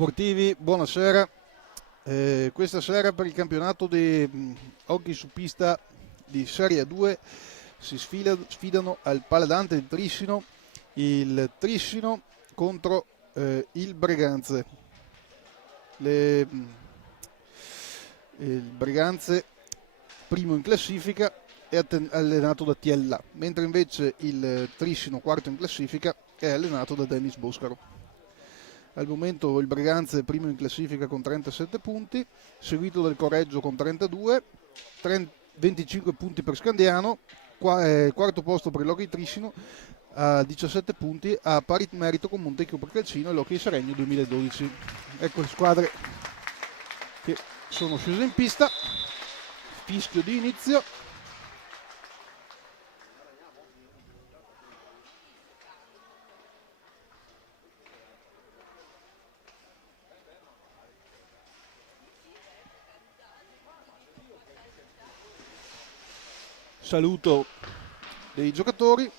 Sportivi, buonasera. Questa sera per il campionato di hockey su pista di Serie 2 si sfidano al Paladante di Trissino il Trissino contro il Breganze. Il Breganze, primo in classifica, è allenato da Tiella, mentre invece il Trissino, quarto in classifica, è allenato da Dennis Boscaro. Al momento il Breganze è primo in classifica con 37 punti, seguito dal Correggio con 32, 25 punti per Scandiano, quarto posto per l'Hockey Trissino a 17 punti, a pari merito con Montecchio per Calcino e l'Hockey Seregno 2012. Ecco le squadre che sono scese in pista, fischio di inizio. Saluto dei giocatori.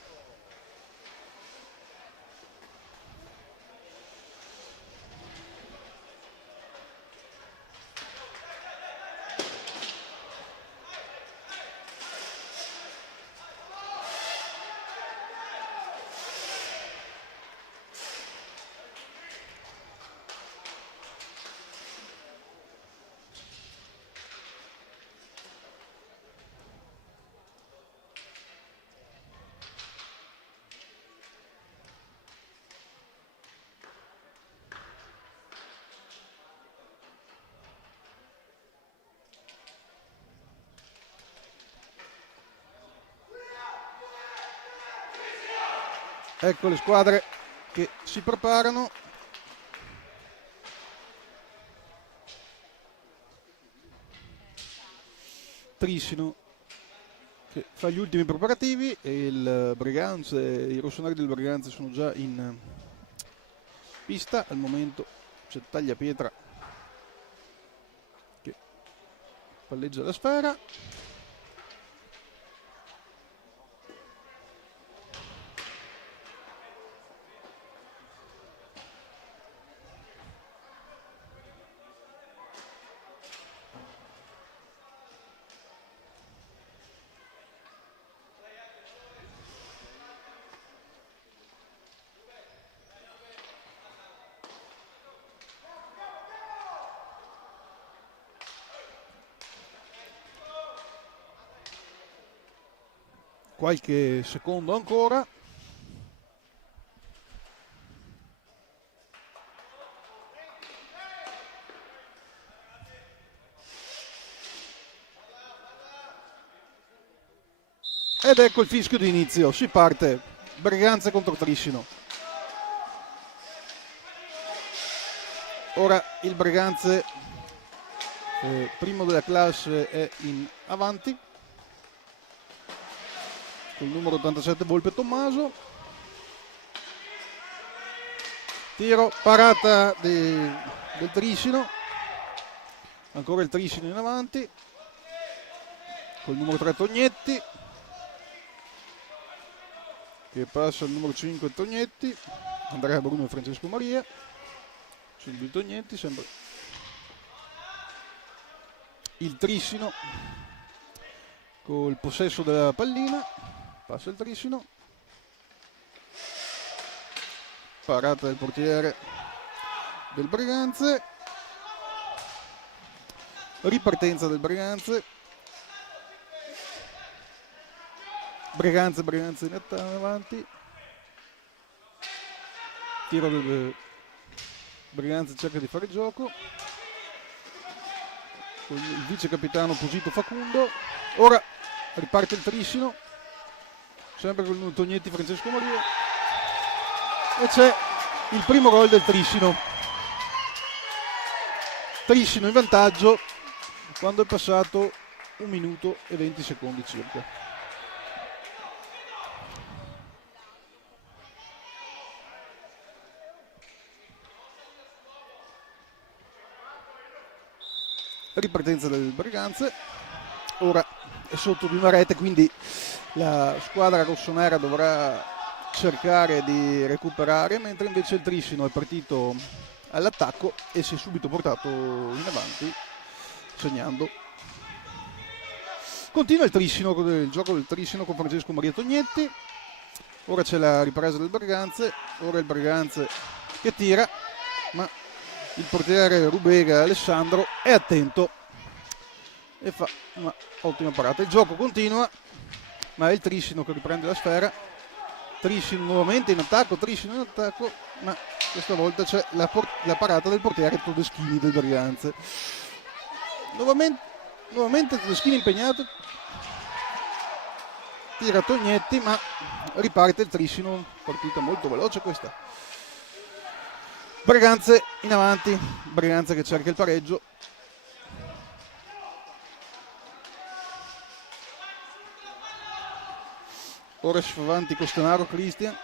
Ecco le squadre che si preparano. Trissino che fa gli ultimi preparativi e il Breganze, i rossoneri del Breganze sono già in pista. Al momento c'è Tagliapietra che palleggia la sfera. Qualche secondo ancora. Ed ecco il fischio di inizio, si parte. Breganze contro Trissino. Ora il Breganze, primo della classe, è in avanti il numero 87 Volpe Tommaso. Tiro, parata del Trissino, ancora il Trissino in avanti col numero 3 Tognetti che passa al numero 5 Tognetti, Andrea Bruno e Francesco Maria. Sono due Tognetti, sembra il Trissino col possesso della pallina. Passa il Trissino, parata del portiere del Breganze, ripartenza del Breganze, Breganze in avanti, tiro del Breganze, cerca di fare gioco con il vice capitano Posito Facundo. Ora riparte il Trissino, sempre con Tognetti, Francesco Maria, e c'è il primo gol del Trissino. Trissino in vantaggio quando è passato 1 minuto e 20 secondi circa. Ripartenza del Breganze, ora è sotto di una rete, quindi la squadra rossonera dovrà cercare di recuperare, mentre invece il Trissino è partito all'attacco e si è subito portato in avanti segnando. Continua il gioco del Trissino con Francesco Maria Tognetti. Ora c'è la ripresa del Berganze, ora il Berganze che tira, ma il portiere Rubega Alessandro è attento e fa una ottima parata. Il gioco continua, ma è il Trissino che riprende la sfera. Trissino nuovamente in attacco, ma questa volta c'è la parata del portiere Todeschini del Berganze. Nuovamente Todeschini impegnato, tira Tognetti, ma riparte il Trissino. Partita molto veloce questa. Berganze in avanti, Berganze che cerca il pareggio. Ora si fa avanti Costanaro Cristian.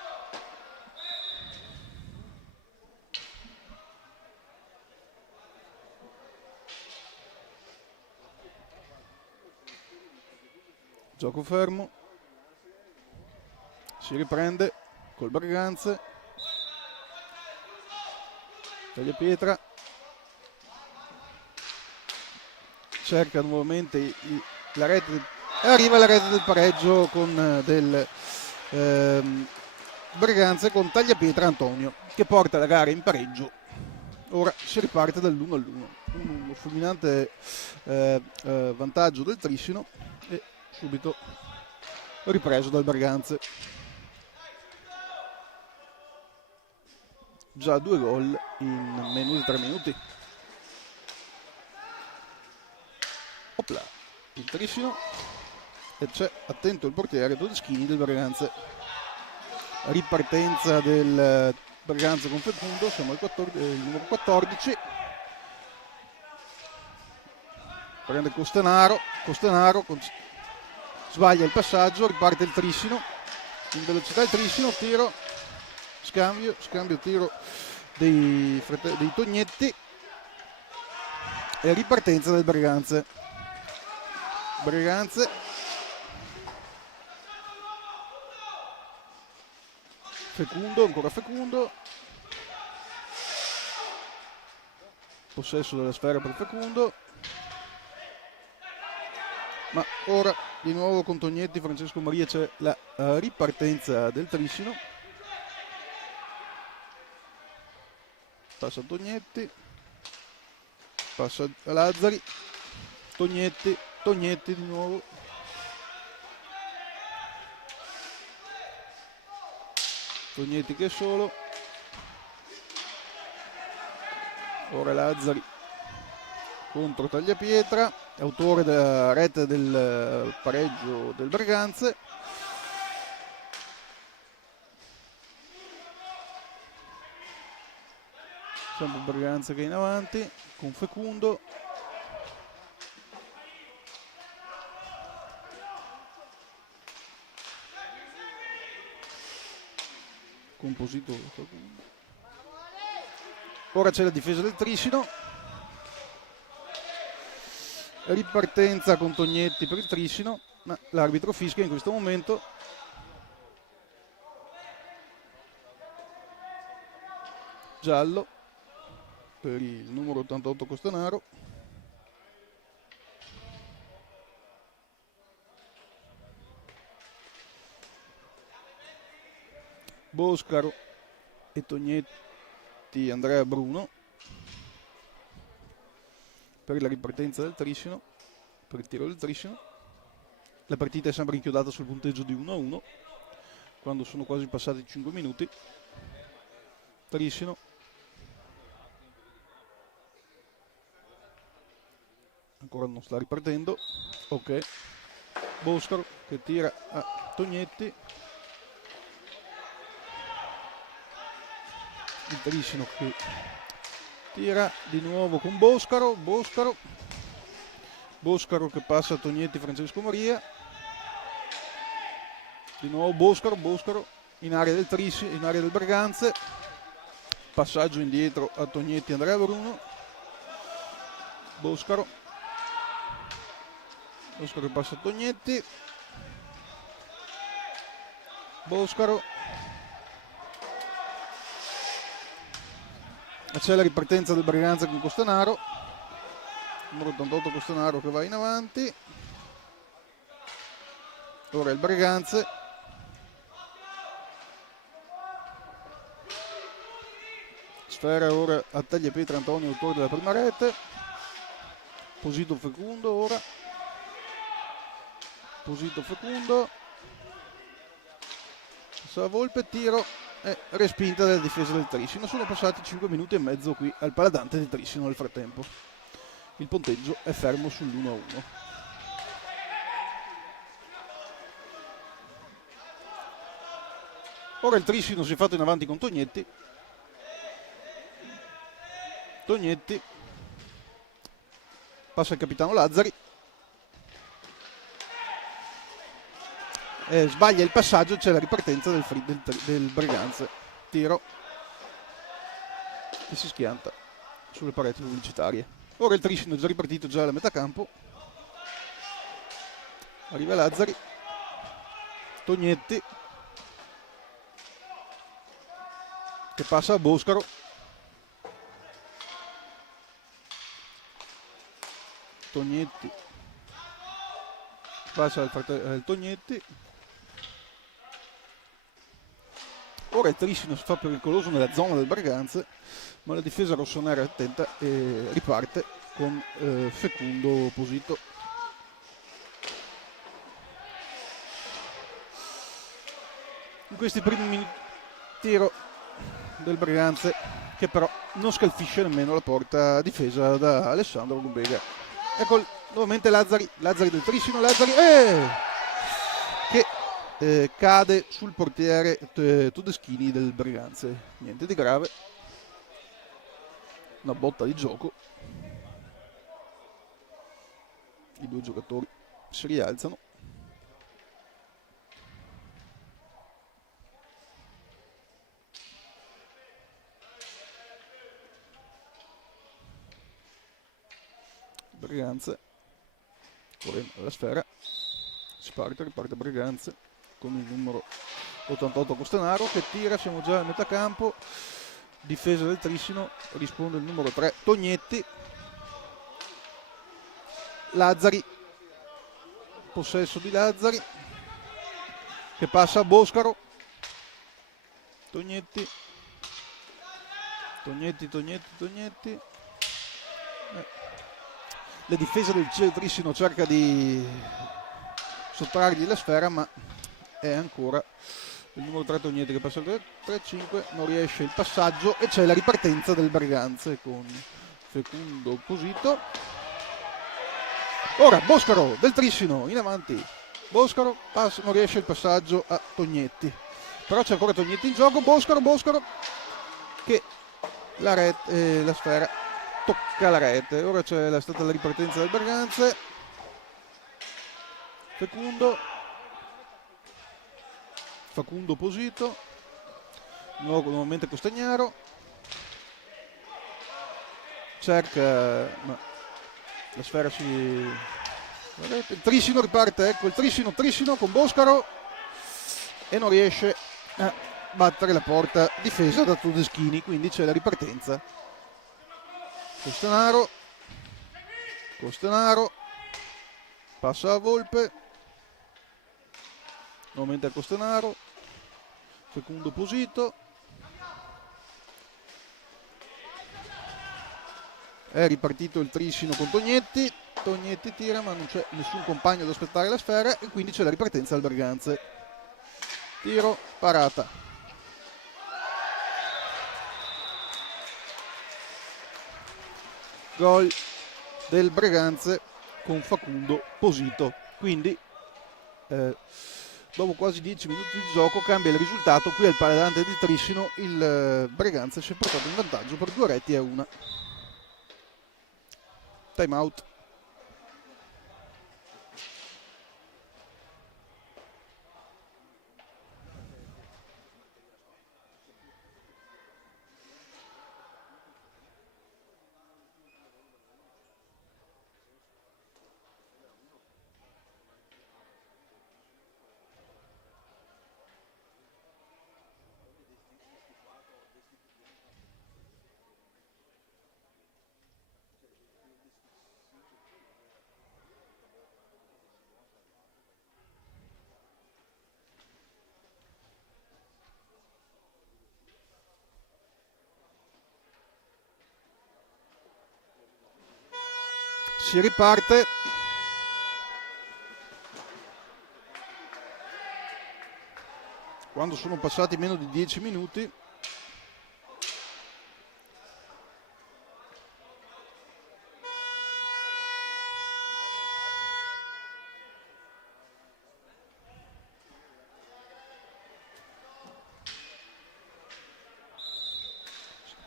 Gioco fermo. Si riprende col Berganze. Tagliapietra. Cerca nuovamente la rete. Arriva la rete del pareggio con del Berganze con Tagliapietra Antonio che porta la gara in pareggio. Ora si riparte dall'1-1. Uno fulminante vantaggio del Trissino e subito ripreso dal Berganze. Già 2 gol in meno di 3 minuti. Opla, il Trissino e c'è attento il portiere Todeschini del Berganze. Ripartenza del Berganze con Fecundo, siamo al numero 14. Prende Costanaro sbaglia il passaggio, riparte il Trissino, in velocità il Trissino, tiro, scambio tiro dei Tognetti e ripartenza del Berganze. Fecundo, ancora Fecundo, possesso della sfera per Fecundo, ma ora di nuovo con Tognetti, Francesco Maria, c'è la ripartenza del Trissino. Passa Tognetti, passa a Lazzari, Tognetti di nuovo, Tognetti che è solo, ora Lazzari contro Tagliapietra, autore della rete del pareggio del Berganze. Sempre Berganze che è in avanti con Fecundo. Compositore Fecundo. Ora c'è la difesa del Trissino. Ripartenza con Tognetti per il Trissino, ma l'arbitro fischia in questo momento. Giallo per il numero 88 Costanaro. Boscaro e Tognetti Andrea Bruno per la ripartenza del Trissino, per il tiro del Trissino. La partita è sempre inchiodata sul punteggio di 1-1 quando sono quasi passati 5 minuti. Trissino ancora non sta ripartendo. Ok, Boscaro che tira a Tognetti, il Trissino che tira di nuovo con Boscaro che passa a Tognetti, Francesco Maria, di nuovo Boscaro in area del Trissino, in area del Berganze, passaggio indietro a Tognetti Andrea Bruno, Boscaro che passa a Tognetti, Boscaro C'è la ripartenza del Braganza con Costanaro, numero 88 Costanaro che va in avanti. Ora il Braganza, sfera ora a Tagliapietra Antonio, autore della prima rete. Posito Fecundo ora, Posito Fecundo, passa Volpe, tiro e respinta dalla difesa del Trissino. Sono passati 5 minuti e mezzo qui al Paladante di Trissino nel frattempo. Il punteggio è fermo sull'1-1. Ora il Trissino si è fatto in avanti con Tognetti. Tognetti passa il capitano Lazzari, sbaglia il passaggio, c'è la ripartenza del Braganza. Tiro che si schianta sulle pareti pubblicitarie. Ora il Trissino è già ripartito, già alla metà campo. Arriva Lazzari, Tognetti che passa a Boscaro. Tognetti passa al Tognetti. Ora il Trissino si fa pericoloso nella zona del Braganza, ma la difesa rossonera è attenta e riparte con Fecundo Posito. In questi primi minuti tiro del Braganza che però non scalfisce nemmeno la porta difesa da Alessandro Gubega. Ecco nuovamente Lazzari del Trissino, Lazzari che cade sul portiere Todeschini del Braganza. Niente di grave, una botta di gioco, i due giocatori si rialzano. Braganza correndo alla sfera, riparte Braganza con il numero 88 Costanaro che tira, siamo già a metà campo, difesa del Trissino, risponde il numero 3 Tognetti. Lazzari, possesso di Lazzari che passa a Boscaro. Tognetti. La difesa del Trissino cerca di sottrargli la sfera, ma è ancora il numero 3 Tognetti che passa al 3-5, non riesce il passaggio e c'è la ripartenza del Braganza con Fecundo Posito. Ora Boscaro del Trissino in avanti, Boscaro passa, non riesce il passaggio a Tognetti, però c'è ancora Tognetti in gioco. Boscaro che la sfera tocca la rete. Ora c'è stata la ripartenza del Braganza. Facundo Posito, nuovamente Costagnaro, cerca, ma la sfera si... Il Trissino riparte, ecco il Trissino con Boscaro e non riesce a battere la porta difesa da Todeschini, quindi c'è la ripartenza. Costanaro passa a Volpe, nuovamente a Costanaro, Fecundo Posito, è ripartito il Trissino con Tognetti tira ma non c'è nessun compagno ad aspettare la sfera e quindi c'è la ripartenza al Braganza. Tiro, parata. Gol del Braganza con Facundo Posito. Quindi dopo quasi 10 minuti di gioco cambia il risultato. Qui al Paladante di Trissino il Braganza si è portato in vantaggio per 2-1. Time out. Si riparte. Quando sono passati meno di 10 minuti.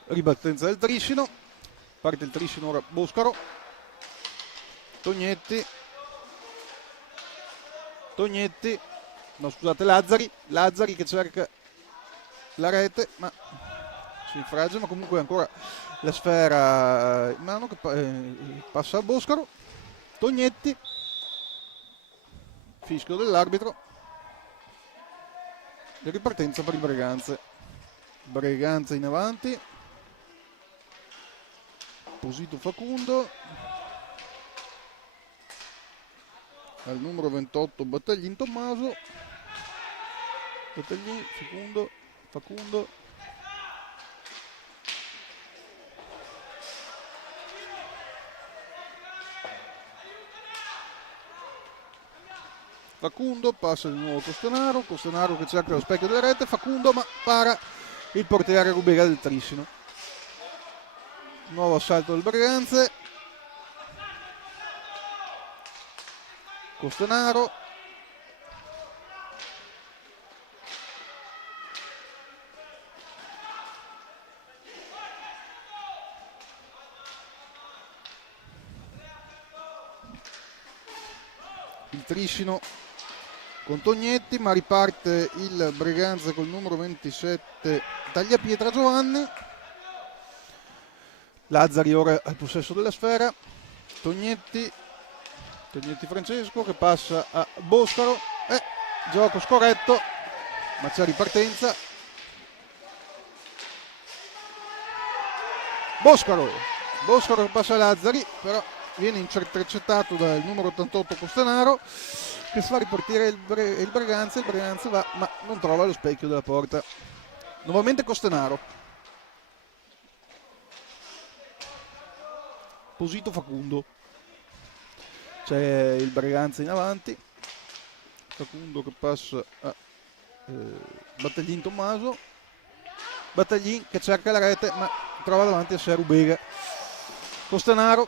Ribattenza del Triscino, parte il Triscino ora Boscaro, Tognetti, no scusate Lazzari che cerca la rete ma si infragge, ma comunque ancora la sfera in mano che passa a Boscaro, Tognetti, fischio dell'arbitro, e ripartenza per il Breganze in avanti. Posito Facundo al numero 28 Battaglin Tommaso, Battaglin, Facundo, passa di nuovo Costanaro che cerca lo specchio della rete, Facundo ma para il portiere Rubega del Triscino. Nuovo assalto del Breganze, Costanaro, il Triscino con Tognetti, ma riparte il Breganze col numero 27 Tagliapietra Giovanni. Lazzari ora al possesso della sfera, Tognetti Francesco che passa a Boscaro, gioco scorretto ma c'è ripartenza. Boscaro che passa a Lazzari, però viene intercettato dal numero 88 Costanaro che fa ripartire il Breganze va ma non trova lo specchio della porta. Nuovamente Costanaro, Posito Facundo, c'è il Breganze in avanti, Facundo che passa a Battaglin Tommaso, Battaglin che cerca la rete ma trova davanti a sé Rubega. Costanaro,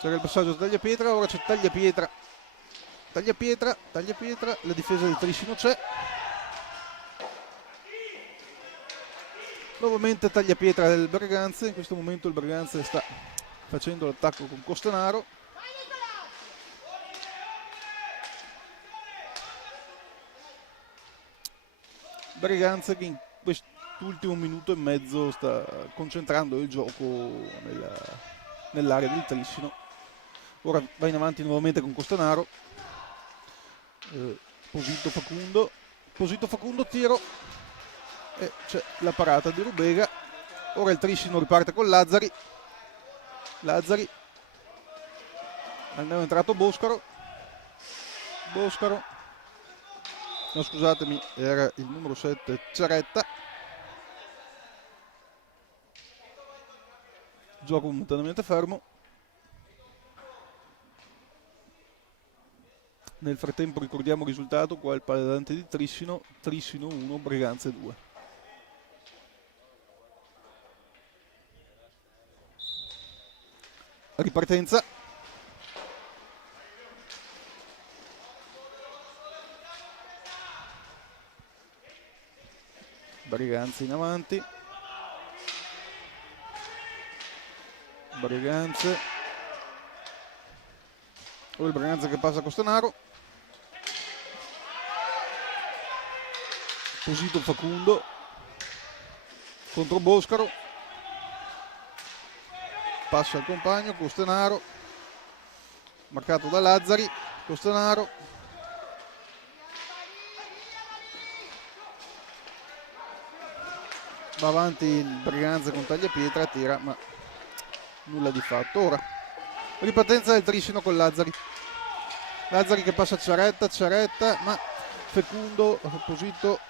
c'era il passaggio da Tagliapietra, ora c'è Tagliapietra, la difesa del Triscino c'è, nuovamente Tagliapietra del Breganze, in questo momento il Breganze sta facendo l'attacco con Costanaro. Breganze che in quest'ultimo minuto e mezzo sta concentrando il gioco nell'area del Triscino. Ora va in avanti nuovamente con Costanaro, Posito Facundo, tiro e c'è la parata di Rubega. Ora il Triscino riparte con Lazzari, è entrato Boscaro, no scusatemi, era il numero 7 Ciaretta, gioco momentaneamente fermo. Nel frattempo ricordiamo il risultato, qua il Paladante di Triscino 1, Breganze 2. Ripartenza. Breganze in avanti. Breganze. Ora il Breganze che passa a Costanaro. Posito Facundo contro Boscaro, passa al compagno Costanaro, marcato da Lazzari. Costanaro, va avanti il Breganze con Tagliapietra, tira ma nulla di fatto. Ora ripartenza del Triscino con Lazzari che passa a Ciaretta ma Facundo, Posito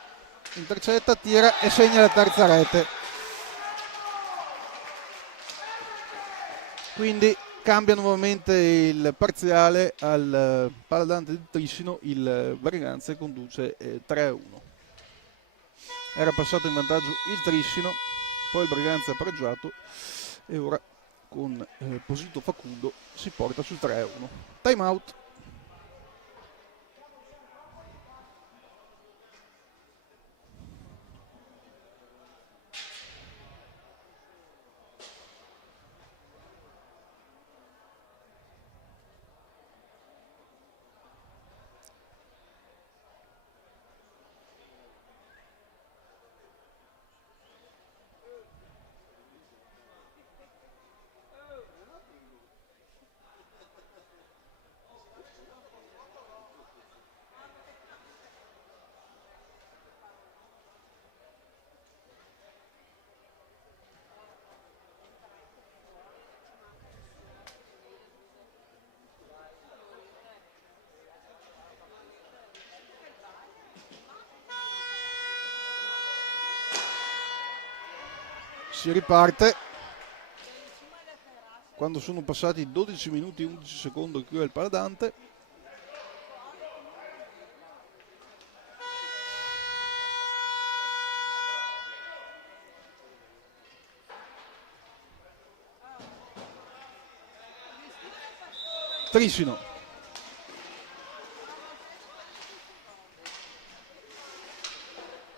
intercetta, tira e segna la terza rete. quindi cambia nuovamente il parziale al Paladante di Trissino, il Breganze conduce 3-1. Era passato in vantaggio il Trissino, poi il Breganze ha pareggiato e ora con Posito Facundo si porta sul 3-1. Time out. Si riparte quando sono passati 12 minuti e 11 secondi qui al Paladante. Trissino.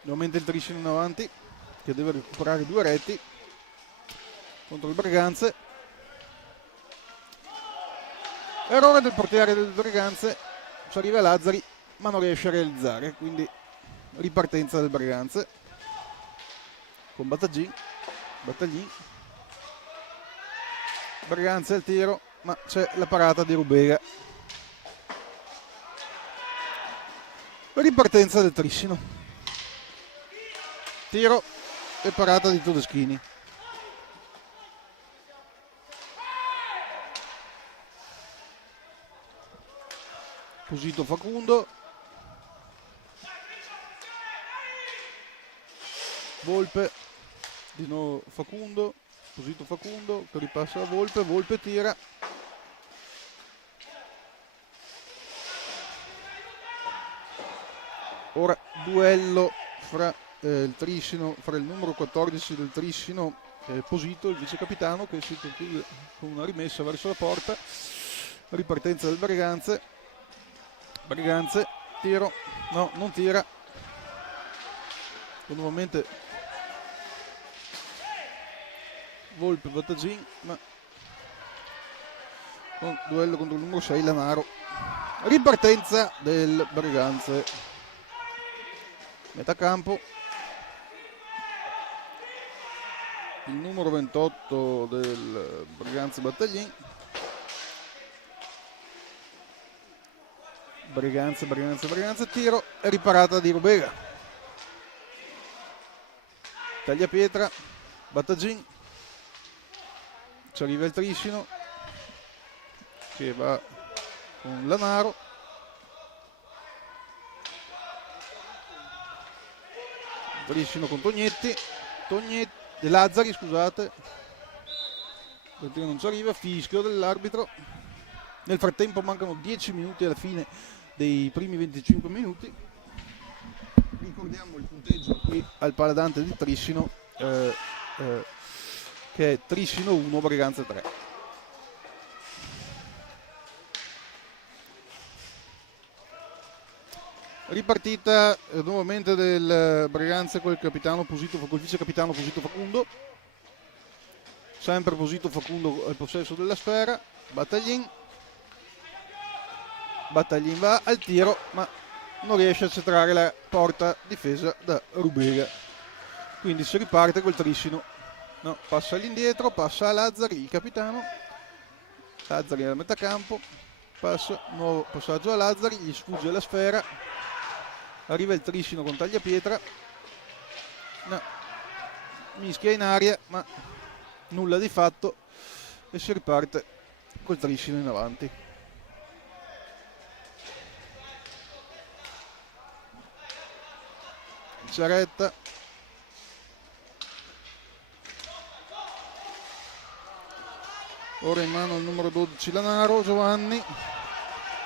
Nuovamente il Trissino in avanti che deve recuperare 2 reti contro il Breganze. Errore del portiere del Breganze, ci arriva Lazzari ma non riesce a realizzare, quindi ripartenza del Breganze con Battaglin. Breganze al tiro, ma c'è la parata di Rubega. Ripartenza del Trissino, tiro e parata di Todeschini. Posito Facundo, Volpe, di nuovo Facundo, Posito Facundo che ripassa a Volpe, Volpe tira. Ora duello fra il Trissino, fra il numero 14 del Trissino, Posito, il vice capitano, che si conclude con una rimessa verso la porta. Ripartenza del Breganze. Breganze, tiro, no, non tira. Nuovamente Volpe, Battaglin, ma duello contro il numero 6 Lanaro. Ripartenza del Breganze. Metà campo. Il numero 28 del Breganze Battaglin. Breganze, tiro e riparata di Rubega. Tagliapietra, Battaglin. Ci arriva il Trissino che va con Lanaro. Trissino con Tognetti, Lazzari, scusate. Il tiro non ci arriva, fischio dell'arbitro. Nel frattempo mancano 10 minuti alla fine dei primi 25 minuti. Ricordiamo il punteggio qui al Paladante di Trissino, che è Trissino 1, Breganze 3. Ripartita nuovamente del Breganze col capitano Posito, col vice capitano Posito Facundo. Sempre Posito Facundo al possesso della sfera. Battaglin va al tiro ma non riesce a centrare la porta difesa da Rubega, quindi si riparte col Trissino. No, passa all'indietro, passa a Lazzari, il capitano. Lazzari alla metà campo, passa, nuovo passaggio a Lazzari, gli sfugge la sfera, arriva il Trissino con tagliapietra, no, mischia in aria ma nulla di fatto e si riparte col Trissino in avanti. Ciaretta, Ora in mano il numero 12 Lanaro, Giovanni,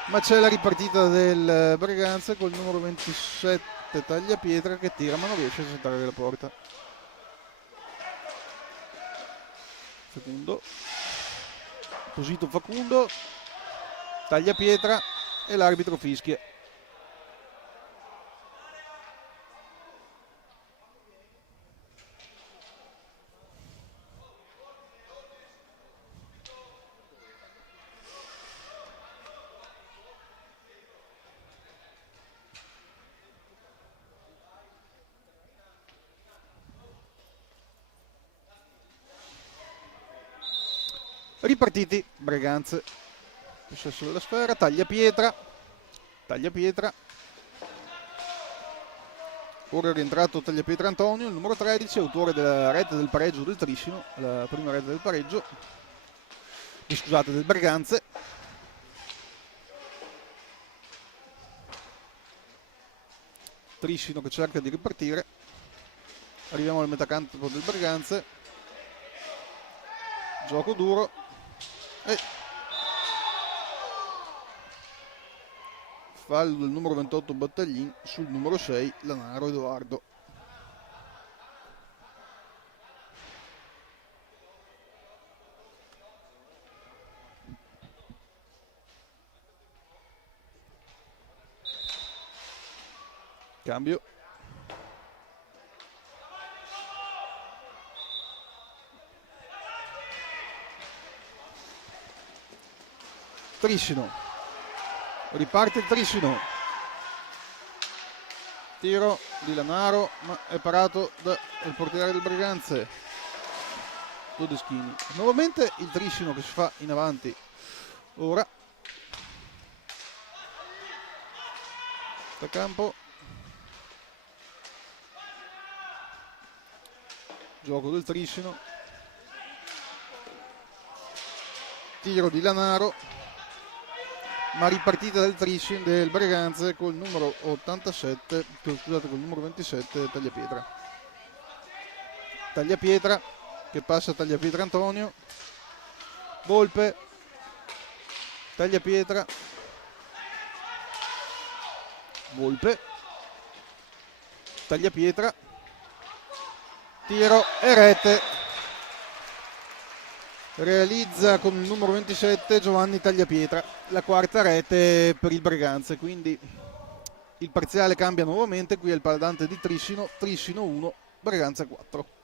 ma c'è la ripartita del Breganze col numero 27 Tagliapietra che tira ma non riesce a saltare la porta. Secondo Posito Facundo, Tagliapietra e l'arbitro fischia. Ripartiti, Breganze, possesso della sfera, Tagliapietra, ora è rientrato Tagliapietra Antonio, il numero 13, autore della rete del pareggio del Triscino, la prima rete del pareggio, scusate, del Breganze. Triscino che cerca di ripartire, arriviamo al metacampo del Breganze, gioco duro e fallo del numero 28 Battaglin sul numero 6 Lanaro Edoardo. Cambio. Triscino, riparte il Triscino, tiro di Lanaro ma è parato dal portiere del Breganze, Todeschini. Nuovamente il Triscino che si fa in avanti ora, da campo, gioco del Triscino, tiro di Lanaro ma ripartita del Triscino del Breganze col numero 87, scusate, col numero 27 Tagliapietra che passa a Tagliapietra Antonio, Volpe, Tagliapietra, Volpe, Tagliapietra, tiro e rete. Realizza con il numero 27 Giovanni Tagliapietra la quarta rete per il Breganze, quindi il parziale cambia nuovamente, qui è il paladante di Triscino, Triscino 1, Breganze 4.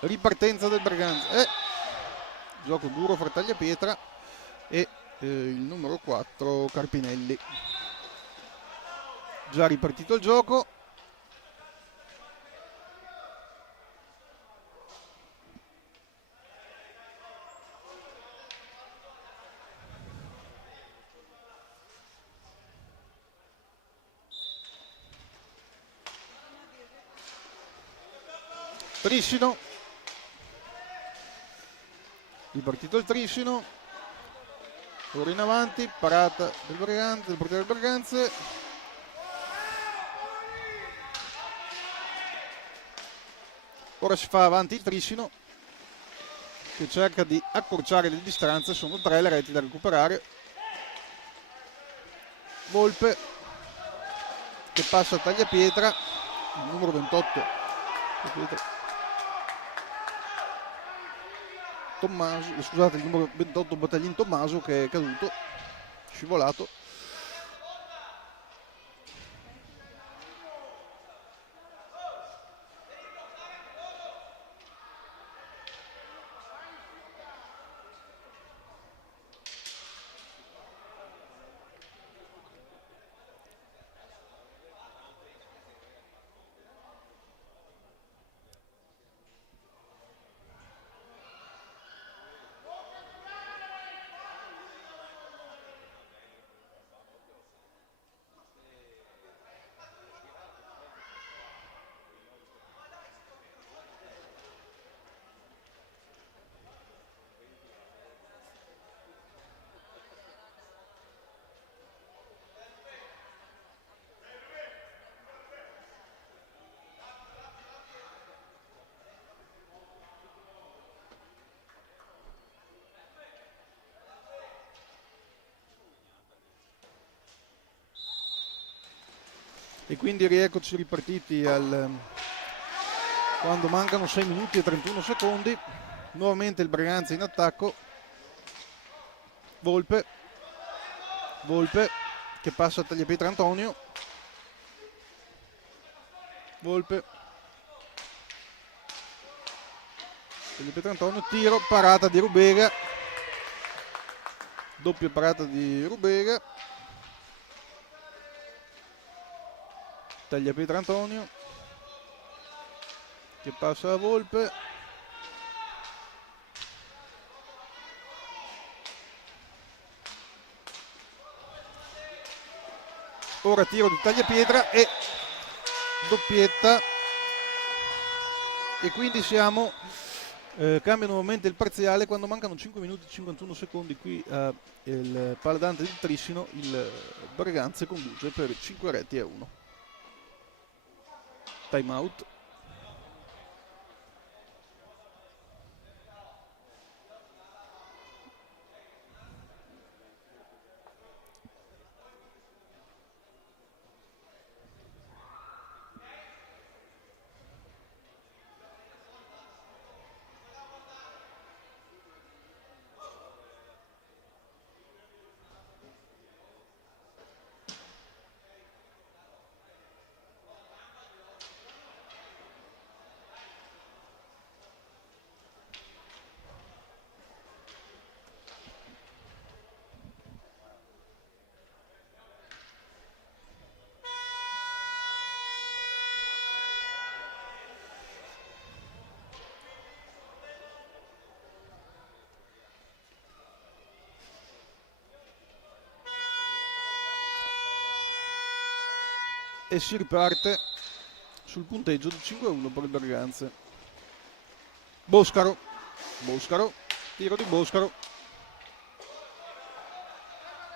Ripartenza del Breganze, gioco duro fra Tagliapietra e il numero 4 Carpinelli. Già ripartito il gioco, Triscino, ripartito il Triscino, ora in avanti, parata del Breganze, del portiere del Breganze, ora si fa avanti il Triscino che cerca di accorciare le distanze, sono 3 le reti da recuperare, Volpe che passa a Tagliapietra, il numero 28 Tommaso, scusate, il numero 28 Battaglin Tommaso che è caduto, scivolato. E quindi rieccoci ripartiti quando mancano 6 minuti e 31 secondi. Nuovamente il Braganza in attacco. Volpe che passa a Tagliapietra Antonio. Volpe, Tagliapietra Antonio, tiro, parata di Rubega, doppia parata di Rubega. Tagliapietra Antonio che passa a Volpe, ora tiro di Tagliapietra e doppietta, e quindi siamo cambia nuovamente il parziale quando mancano 5 minuti e 51 secondi qui il Paladante di Trissino. Il Braganza conduce per 5-1. Time out. E si riparte sul punteggio di 5-1 per il Braganza. Boscaro, tiro di Boscaro,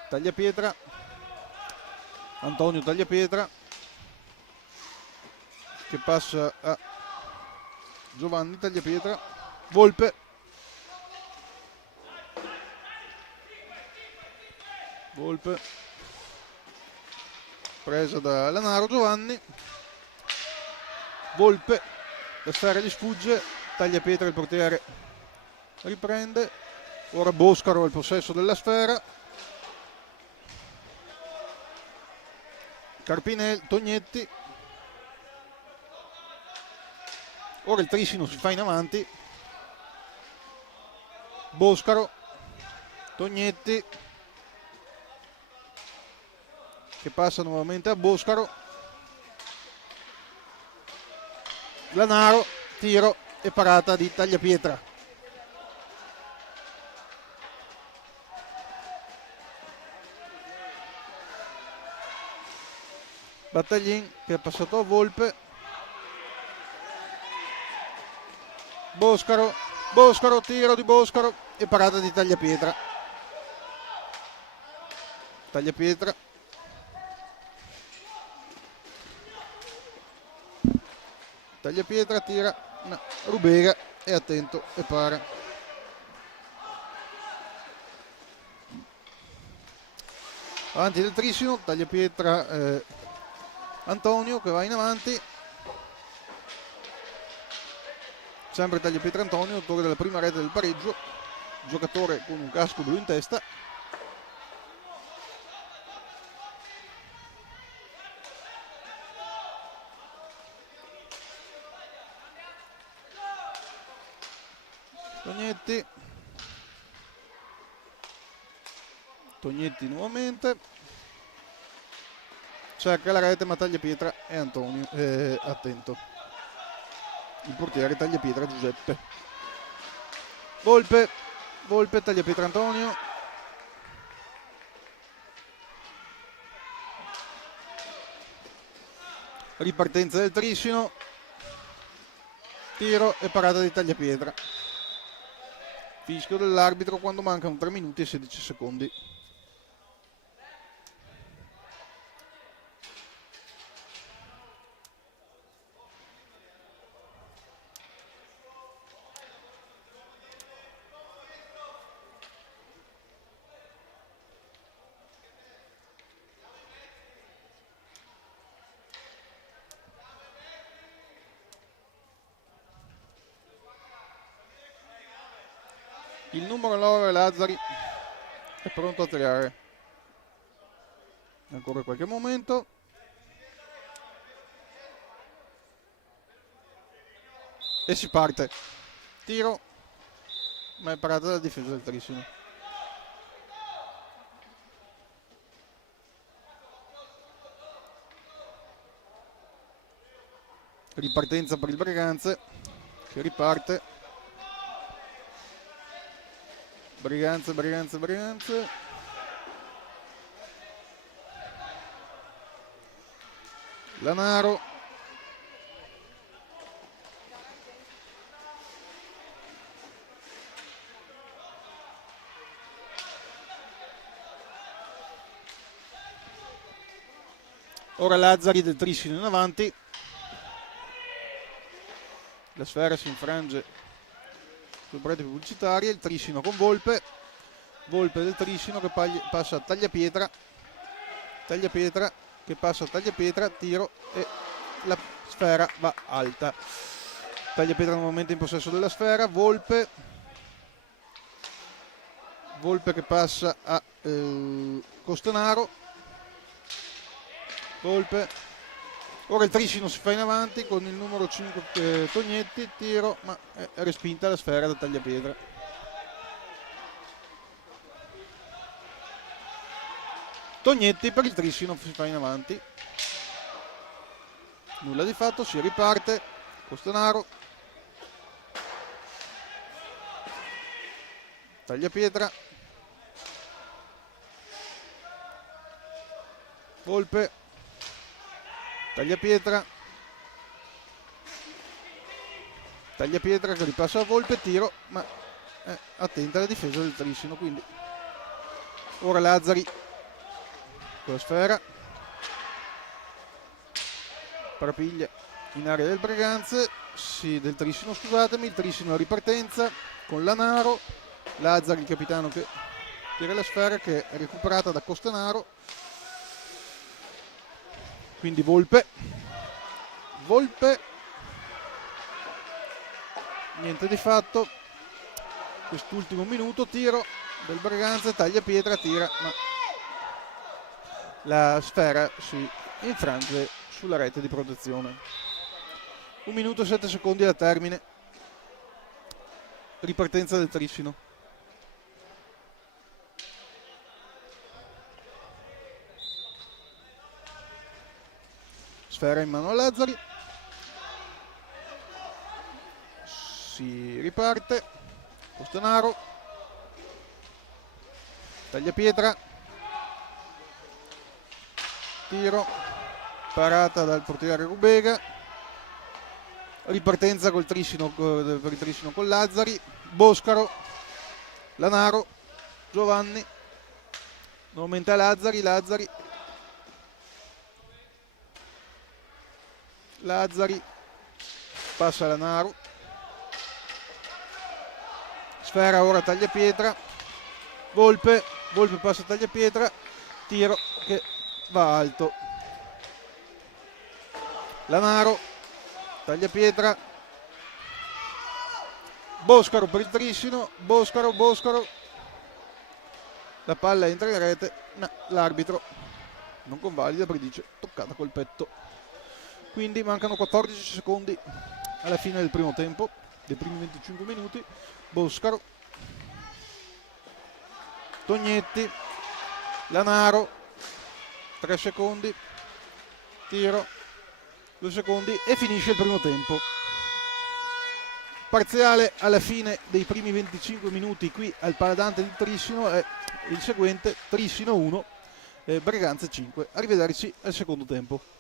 Tagliapietra, Antonio Tagliapietra che passa a Giovanni Tagliapietra. Volpe, presa da Lanaro. Giovanni, Volpe, la sfera gli sfugge, Tagliapietra il portiere riprende, ora Boscaro al possesso della sfera, Carpinelli, Tognetti, ora il Trissino si fa in avanti, Boscaro, Tognetti che passa nuovamente a Boscaro, Lanaro, tiro e parata di Tagliapietra. Battaglin che è passato a Volpe, Boscaro, tiro di Boscaro e parata di Tagliapietra. Tagliapietra tira, no, Rubega è attento e para. Avanti del Trissino, Tagliapietra Antonio che va in avanti. Sempre Tagliapietra Antonio, autore della prima rete del pareggio, giocatore con un casco blu in testa. Tognetti nuovamente, cerca la rete ma Tagliapietra e Antonio attento, il portiere Tagliapietra Giuseppe. Volpe, Tagliapietra Antonio, ripartenza del Trissino, tiro e parata di Tagliapietra. Fischio dell'arbitro quando mancano 3 minuti e 16 secondi. Il numero 9 Lazzari è pronto a tirare. Ancora qualche momento. E si parte. Tiro, ma è parata dalla difesa del Trissino. Ripartenza per il Breganze, che riparte. Breganze. Lanaro. Ora Lazzari del Trissino in avanti. La sfera si infrange sul parete pubblicitaria. Il Trissino con Volpe. Volpe del Trissino che passa a Tagliapietra. Tagliapietra che passa a Tagliapietra. Tiro e la sfera va alta. Tagliapietra nuovamente in possesso della sfera. Volpe che passa a Costanaro. Volpe. Ora il Trissino si fa in avanti con il numero 5 Tognetti. Tiro, ma è respinta la sfera da Tagliapietra. Tognetti per il Trissino si fa in avanti. Nulla di fatto, si riparte. Costanaro. Tagliapietra. Volpe. Tagliapietra che ripassa a Volpe, tiro, ma è attenta alla difesa del Trissino, quindi ora Lazzari con la sfera, parapiglia in area del Breganze, del Trissino, scusatemi, il Trissino a ripartenza con Lanaro, Lazzari il capitano che tira la sfera che è recuperata da Costanaro, quindi Volpe, niente di fatto, quest'ultimo minuto, tiro del Breganze, Tagliapietra, tira, ma la sfera si infrange sulla rete di protezione. 1 minuto e 7 secondi al termine, ripartenza del Trissino. Sfera in mano a Lazzari, si riparte, Costanaro, Tagliapietra, tiro, parata dal portiere Rubega, ripartenza col Trissino, per il Trissino con Lazzari, Boscaro, Lanaro, Giovanni, nuovamente a Lazzari, passa Lanaro, sfera ora Tagliapietra, Volpe passa Tagliapietra, tiro che va alto, Lanaro, Tagliapietra, Boscaro per il Trissino, Boscaro, la palla entra in rete, ma l'arbitro non convalida perché dice toccata col petto. Quindi mancano 14 secondi alla fine del primo tempo, dei primi 25 minuti. Boscaro, Tognetti, Lanaro, 3 secondi, tiro, 2 secondi e finisce il primo tempo. Parziale alla fine dei primi 25 minuti qui al Paladante di Trissino è il seguente: Trissino 1, Breganze 5. Arrivederci al secondo tempo.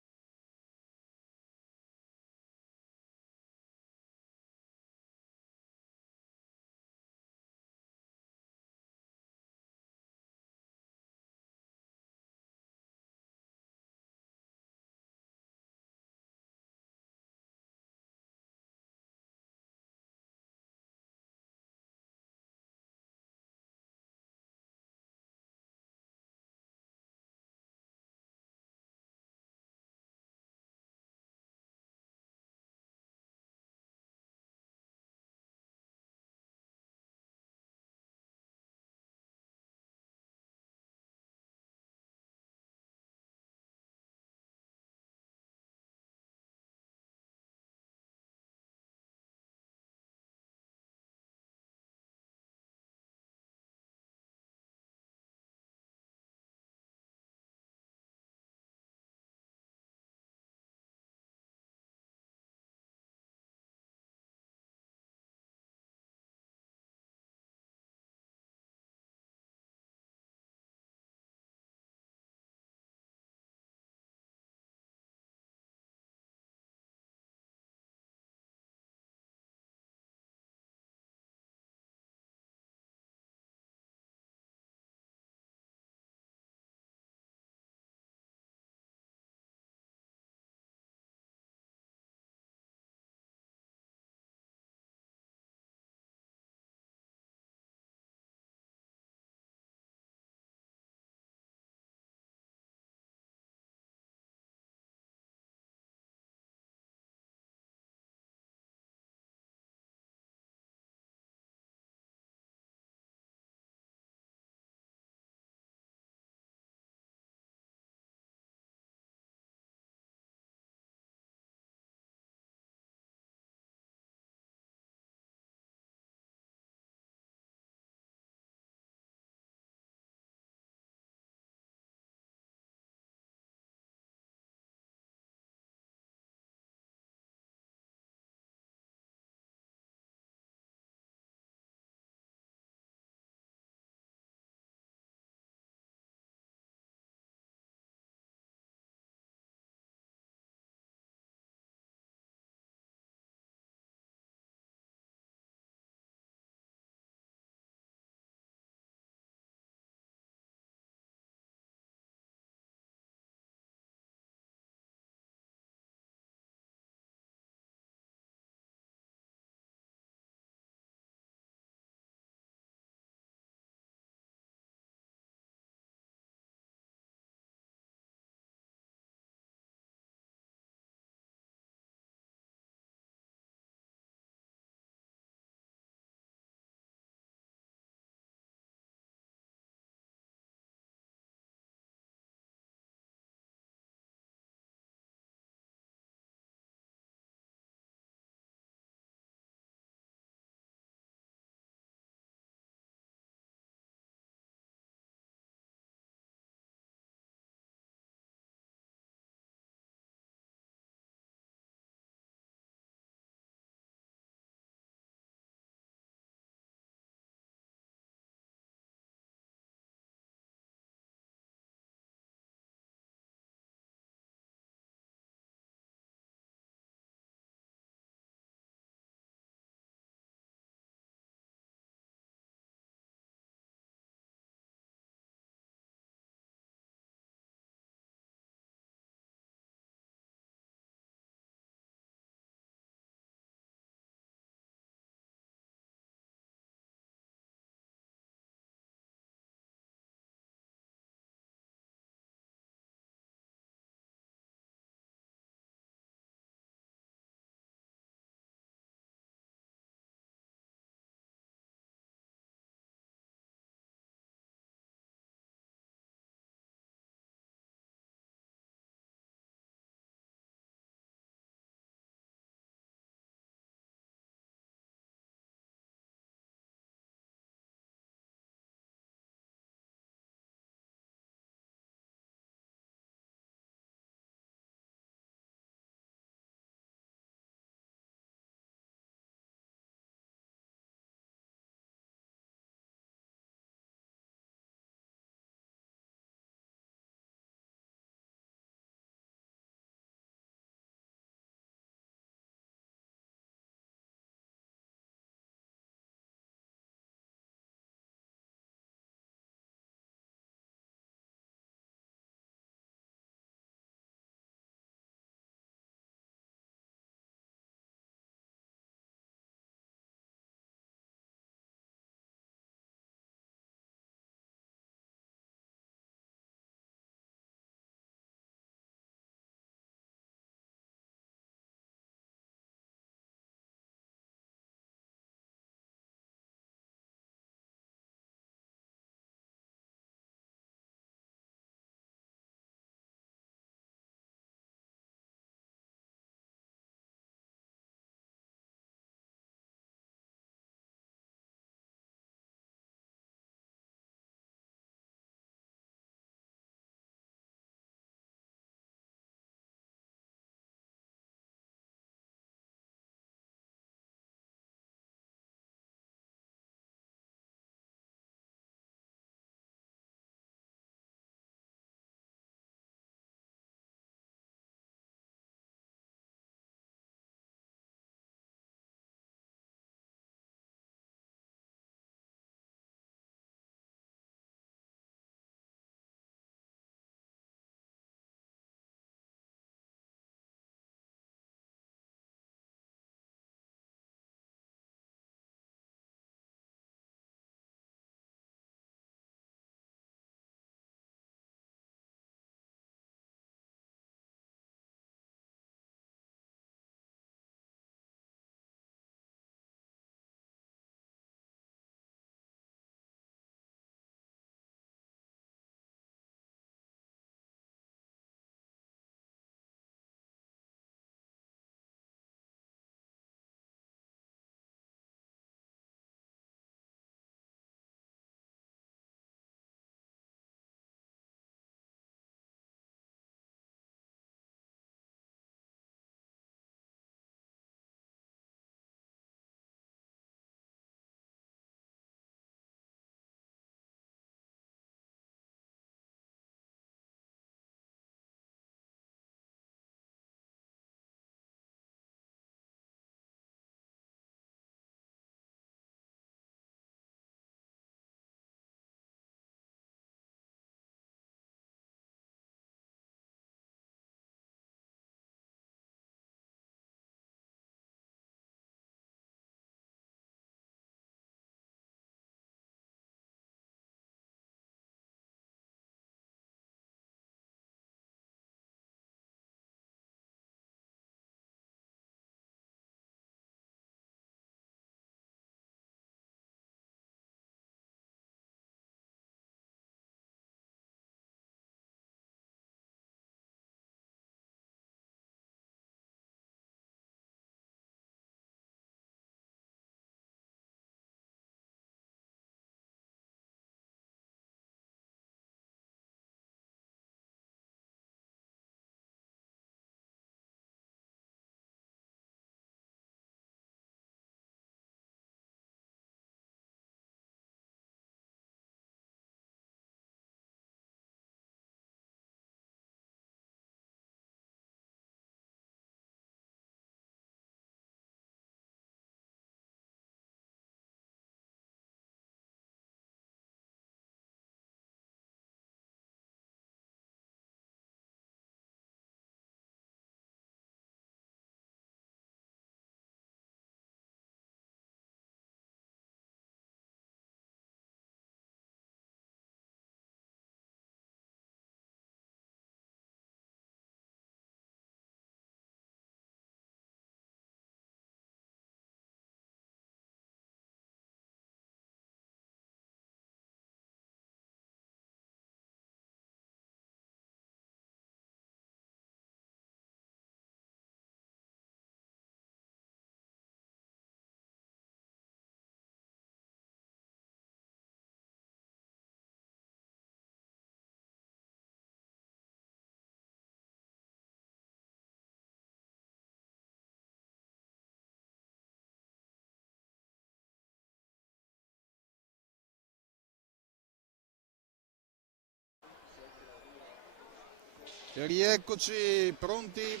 E rieccoci pronti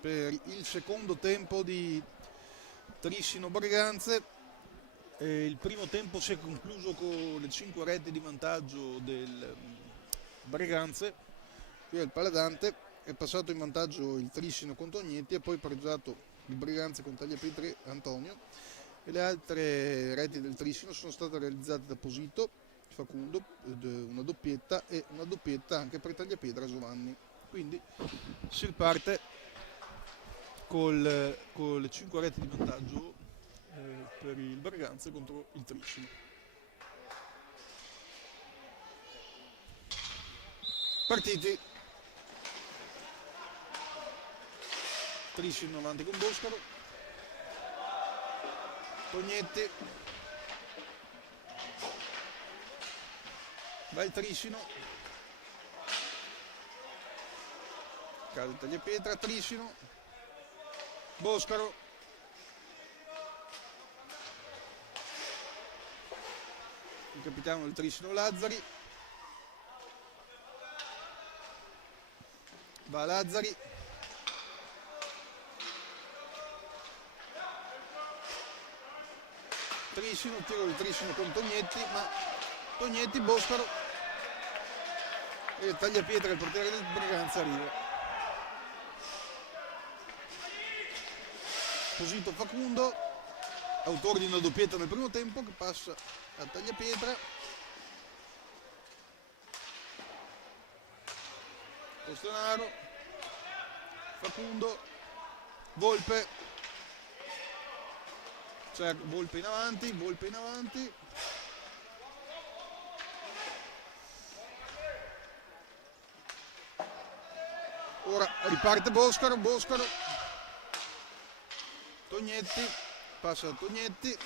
per il secondo tempo di Trissino Breganze. Il primo tempo si è concluso con le 5 reti di vantaggio del Breganze. Qui al Paladante è passato in vantaggio il Trissino con Tognetti e poi pareggiato il Breganze con Tagliapietre Antonio, e le altre reti del Trissino sono state realizzate da Posito, Facundo, una doppietta, e una doppietta anche per Tagliapietra Giovanni. Quindi si riparte con le 5 reti di vantaggio per il Breganze contro il Trissino. Partiti. Trissino avanti con Boscaro, Tognetti, va il Trissino, cade Tagliapietra, Trissino, Boscaro, il capitano del Trissino Lazzari, va Lazzari, Trissino, tiro del Trissino con Tognetti, ma Tognetti, Boscaro e Tagliapietra, il portiere del Breganze, arriva. Posito Facundo, autore di una doppietta nel primo tempo, che passa a Tagliapietra. Costanaro, Facundo, Volpe, cioè Volpe in avanti, ora riparte Boscaro, Tognetti, passa a Tognetti,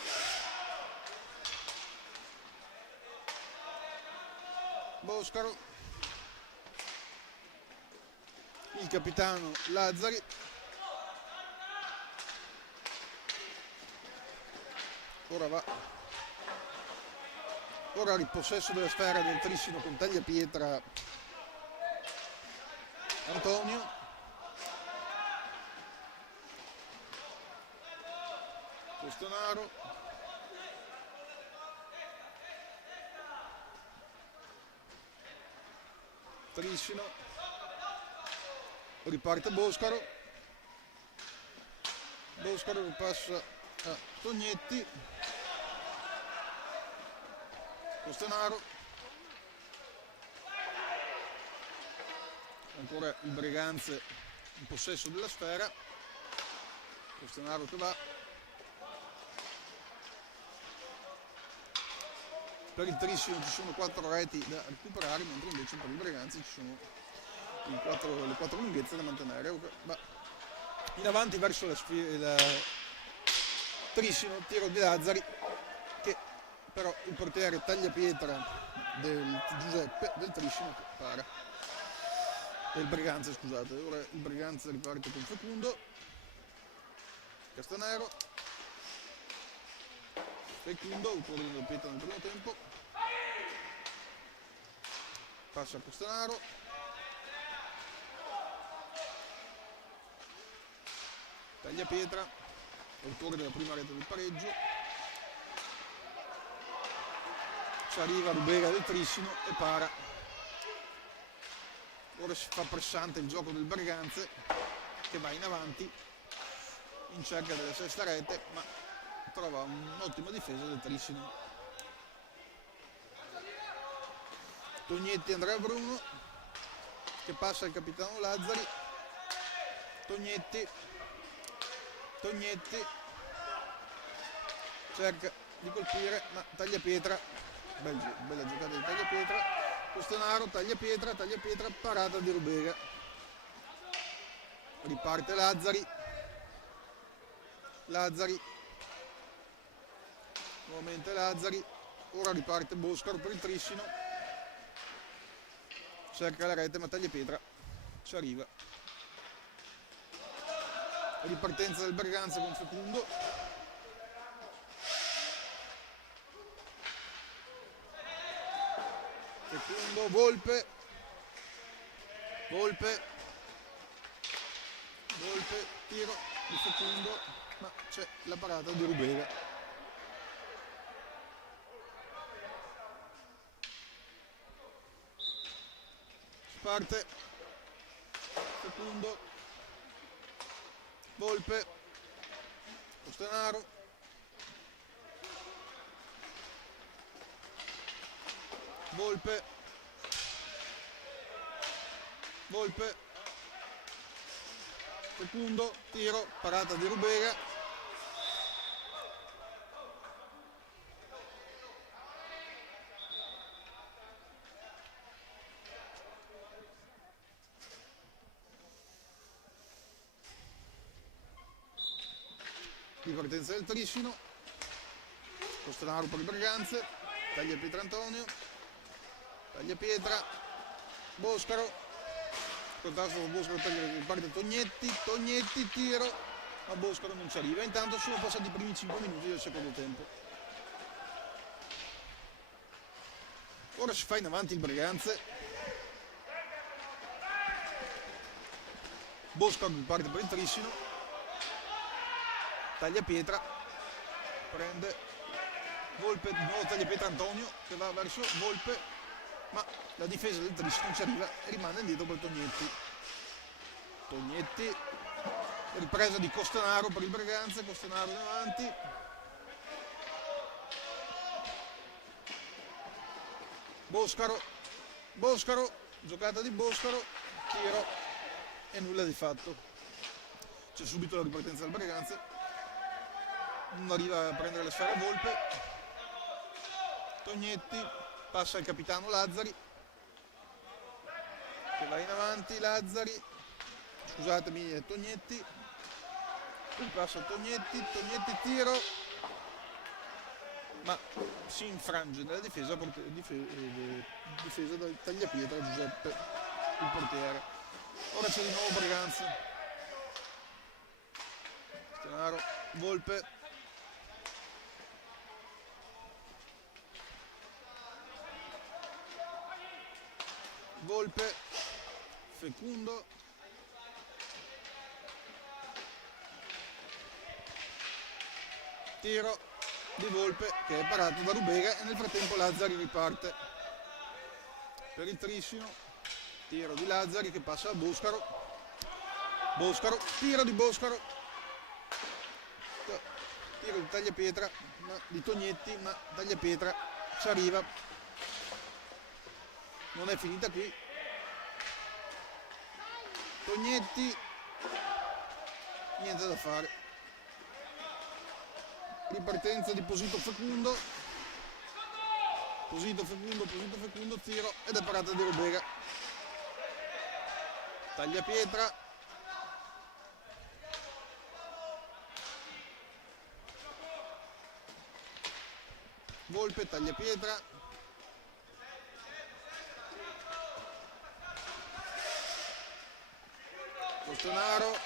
Boscaro, il capitano Lazzari, ora ripossesso della sfera del Trissino con Tagliapietra Antonio, Costanaro, Trissino, riparte Boscaro passa a Tognetti, Costanaro, ancora il Breganze in possesso della sfera, Costanaro che va, per il Trissino ci sono 4 reti da recuperare, mentre invece per il Breganze ci sono le 4 lunghezze da mantenere. Va in avanti verso la Trissino, tiro di Lazzari, che però il portiere Tagliapietra del Giuseppe del Trissino para, del Breganze, scusate. Ora il Breganze riparte con Facundo, Castanero, Facundo, autore di una doppietta nel primo tempo, passa a Costanaro, Tagliapietra, autore della prima rete del pareggio, ci arriva Rubega del Trissino e para. Ora si fa pressante il gioco del Breganze, che va in avanti in cerca della sesta rete, ma trova un'ottima difesa del Trissino. Tognetti, Andrea Bruno, che passa al capitano Lazzari, Tognetti, cerca di colpire, ma Tagliapietra, bella giocata di Tagliapietra, Costanaro, Tagliapietra, parata di Rubega, riparte Lazzari, nuovamente Lazzari, ora riparte Boscaro per il Trissino, cerca la rete ma Tagliapietra ci arriva. Ripartenza del Breganze con Facundo, Volpe Volpe, tiro di Fecundo, ma c'è la parata di Rubega. Parte Fecundo, Volpe, Costanaro, Volpe, Fecundo, tiro, parata di Rubega. Ripartenza del Triscino, Costanaro per il Berganze, taglia Pietra Antonio, taglia Pietra, Boscaro, contrasto con Boscaro, parte Tognetti, tiro, ma Boscaro non ci arriva. Intanto sono passati i primi 5 minuti del secondo tempo. Ora si fa in avanti il Berganze, Boscaro parte per il Triscino, taglia Pietra, prende Volpe, di nuovo taglia Pietra Antonio che va verso Volpe, ma la difesa del Triscino non ci arriva e rimane indietro per Tognetti, ripresa di Costanaro per il Berganze, Costanaro in avanti, Boscaro, giocata di Boscaro, tiro e nulla di fatto. C'è subito la ripartenza del Berganze, non arriva a prendere la sfera Volpe, Tognetti passa al capitano Lazzari che va in avanti, scusatemi, è Tognetti, passa Tognetti, tiro, ma si infrange nella difesa dal tagliapietra Giuseppe, il portiere. Ora c'è di nuovo Berganze, Stenaro, Volpe, Fecundo, tiro di Volpe che è parato da Rubega e nel frattempo Lazzari riparte per il Triscino, tiro di Lazzari che passa a Boscaro, tiro di Boscaro, tiro di tagliapietra di Tognetti, ma tagliapietra ci arriva, non è finita qui, Tognetti, niente da fare, ripartenza di Posito Fecundo, tiro ed è parata di Rubega, tagliapietra, Volpe, tagliapietra, Costanaro,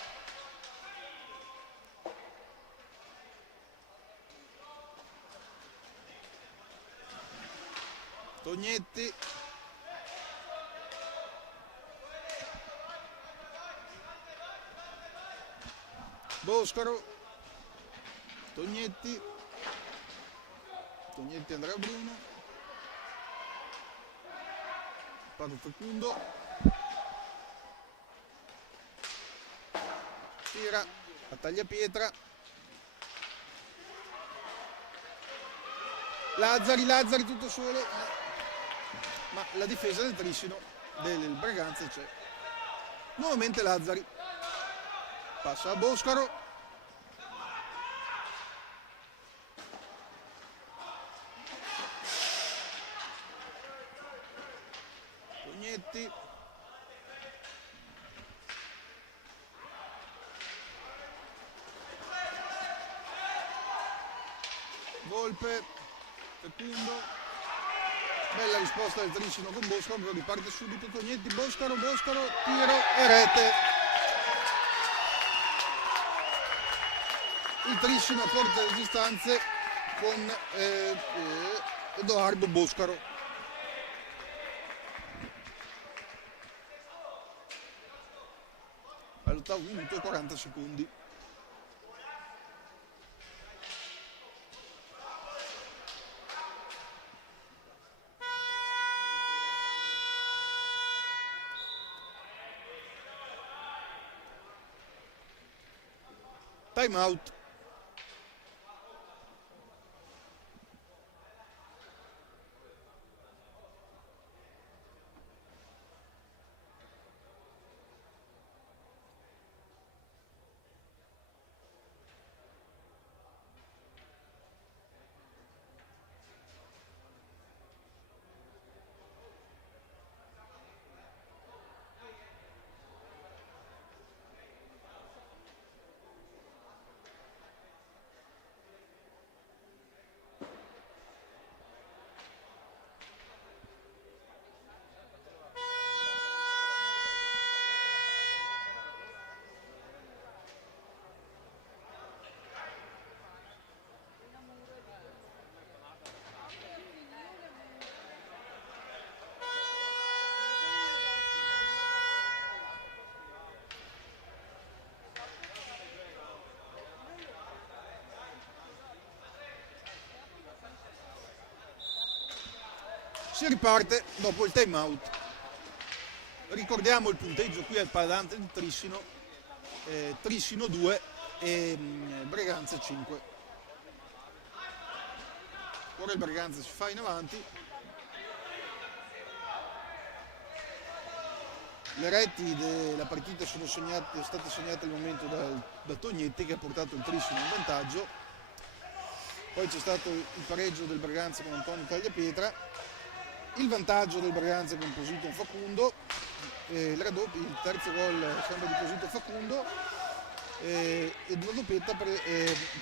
Tognetti, Boscaro, Tognetti, Andrea Bruno, Pato Fecundo, tira a tagliapietra, Lazzari tutto solo, ma la difesa del Triscino del Berganze c'è. Nuovamente Lazzari passa a Boscaro, Tognetti, Volpe, Fecundo, bella risposta del Triscino con Boscaro, riparte subito Tognetti, Boscaro, tiro e rete. Il Triscino a corte distanze con Edoardo Boscaro. all'ottavo minuto e 40 secondi. Time out. Si riparte dopo il time out. Ricordiamo il punteggio qui al Paladante di Trissino, Trissino 2 e Breganze 5. Ora il Breganze si fa in avanti. Le reti della partita sono state segnate al momento da Tognetti, che ha portato il Trissino in vantaggio. Poi c'è stato il pareggio del Breganze con Antonio Tagliapietra, il vantaggio del Breganze con Posito Facundo, il terzo gol sempre di Posito Facundo e una doppietta per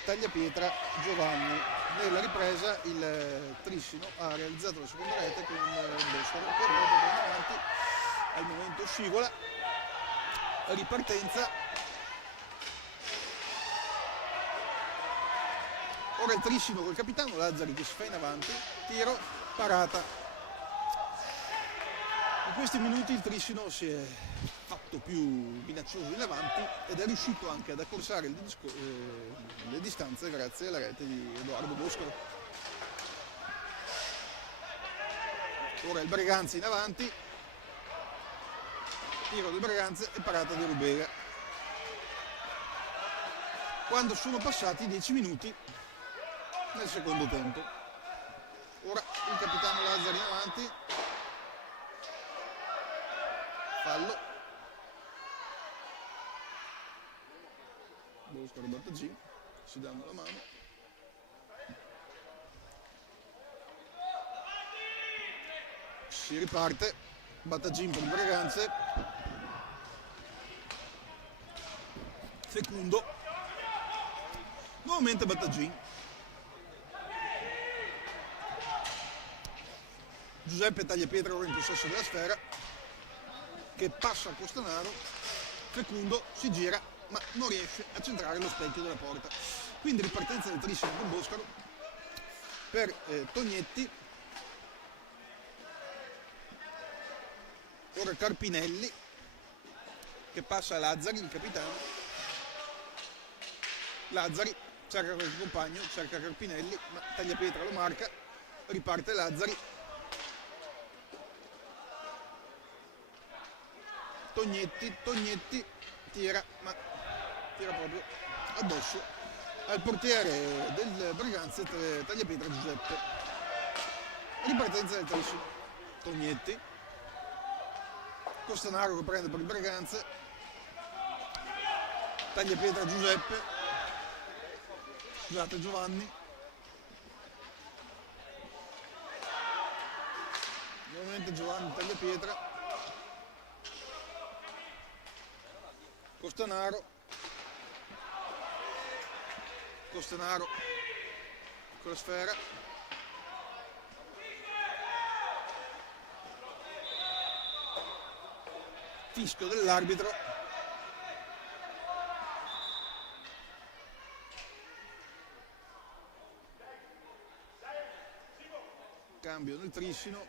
Tagliapietra Giovanni. Nella ripresa il Trissino ha realizzato la seconda rete con Boscaro, che in avanti, al momento scivola, ripartenza. Ora il Trissino col capitano Lazzari che si fa in avanti, tiro, parata. In questi minuti il Trissino si è fatto più minaccioso in avanti ed è riuscito anche ad accorsare le distanze grazie alla rete di Edoardo Boscaro. Ora il Breganze in avanti, tiro del Breganze e parata di Rubega. Quando sono passati 10 minuti nel secondo tempo. Ora il capitano Lazzari in avanti, fallo, Boscaro Battagin si danno la mano, si riparte, Battagin per il Breganze, Fecundo, nuovamente Battagin, Giuseppe Tagliapietra ora in possesso della sfera, che passa a Costanaro, Fecundo si gira ma non riesce a centrare lo specchio della porta. Quindi ripartenza del Trissino con Boscaro per Tognetti, ora Carpinelli che passa a Lazzari, il capitano. Lazzari cerca quel compagno, cerca Carpinelli ma Tagliapietra lo marca, riparte Lazzari, Tognetti tira, ma tira proprio addosso al portiere del Breganze, Tagliapietra Giuseppe. Ripartenza del Trissino, Tognetti, Costanaro che prende per il Breganze, Tagliapietra Giuseppe, scusate Giovanni, nuovamente Giovanni Tagliapietra, Costanaro con la sfera, fischio dell'arbitro, cambio nel Trissino,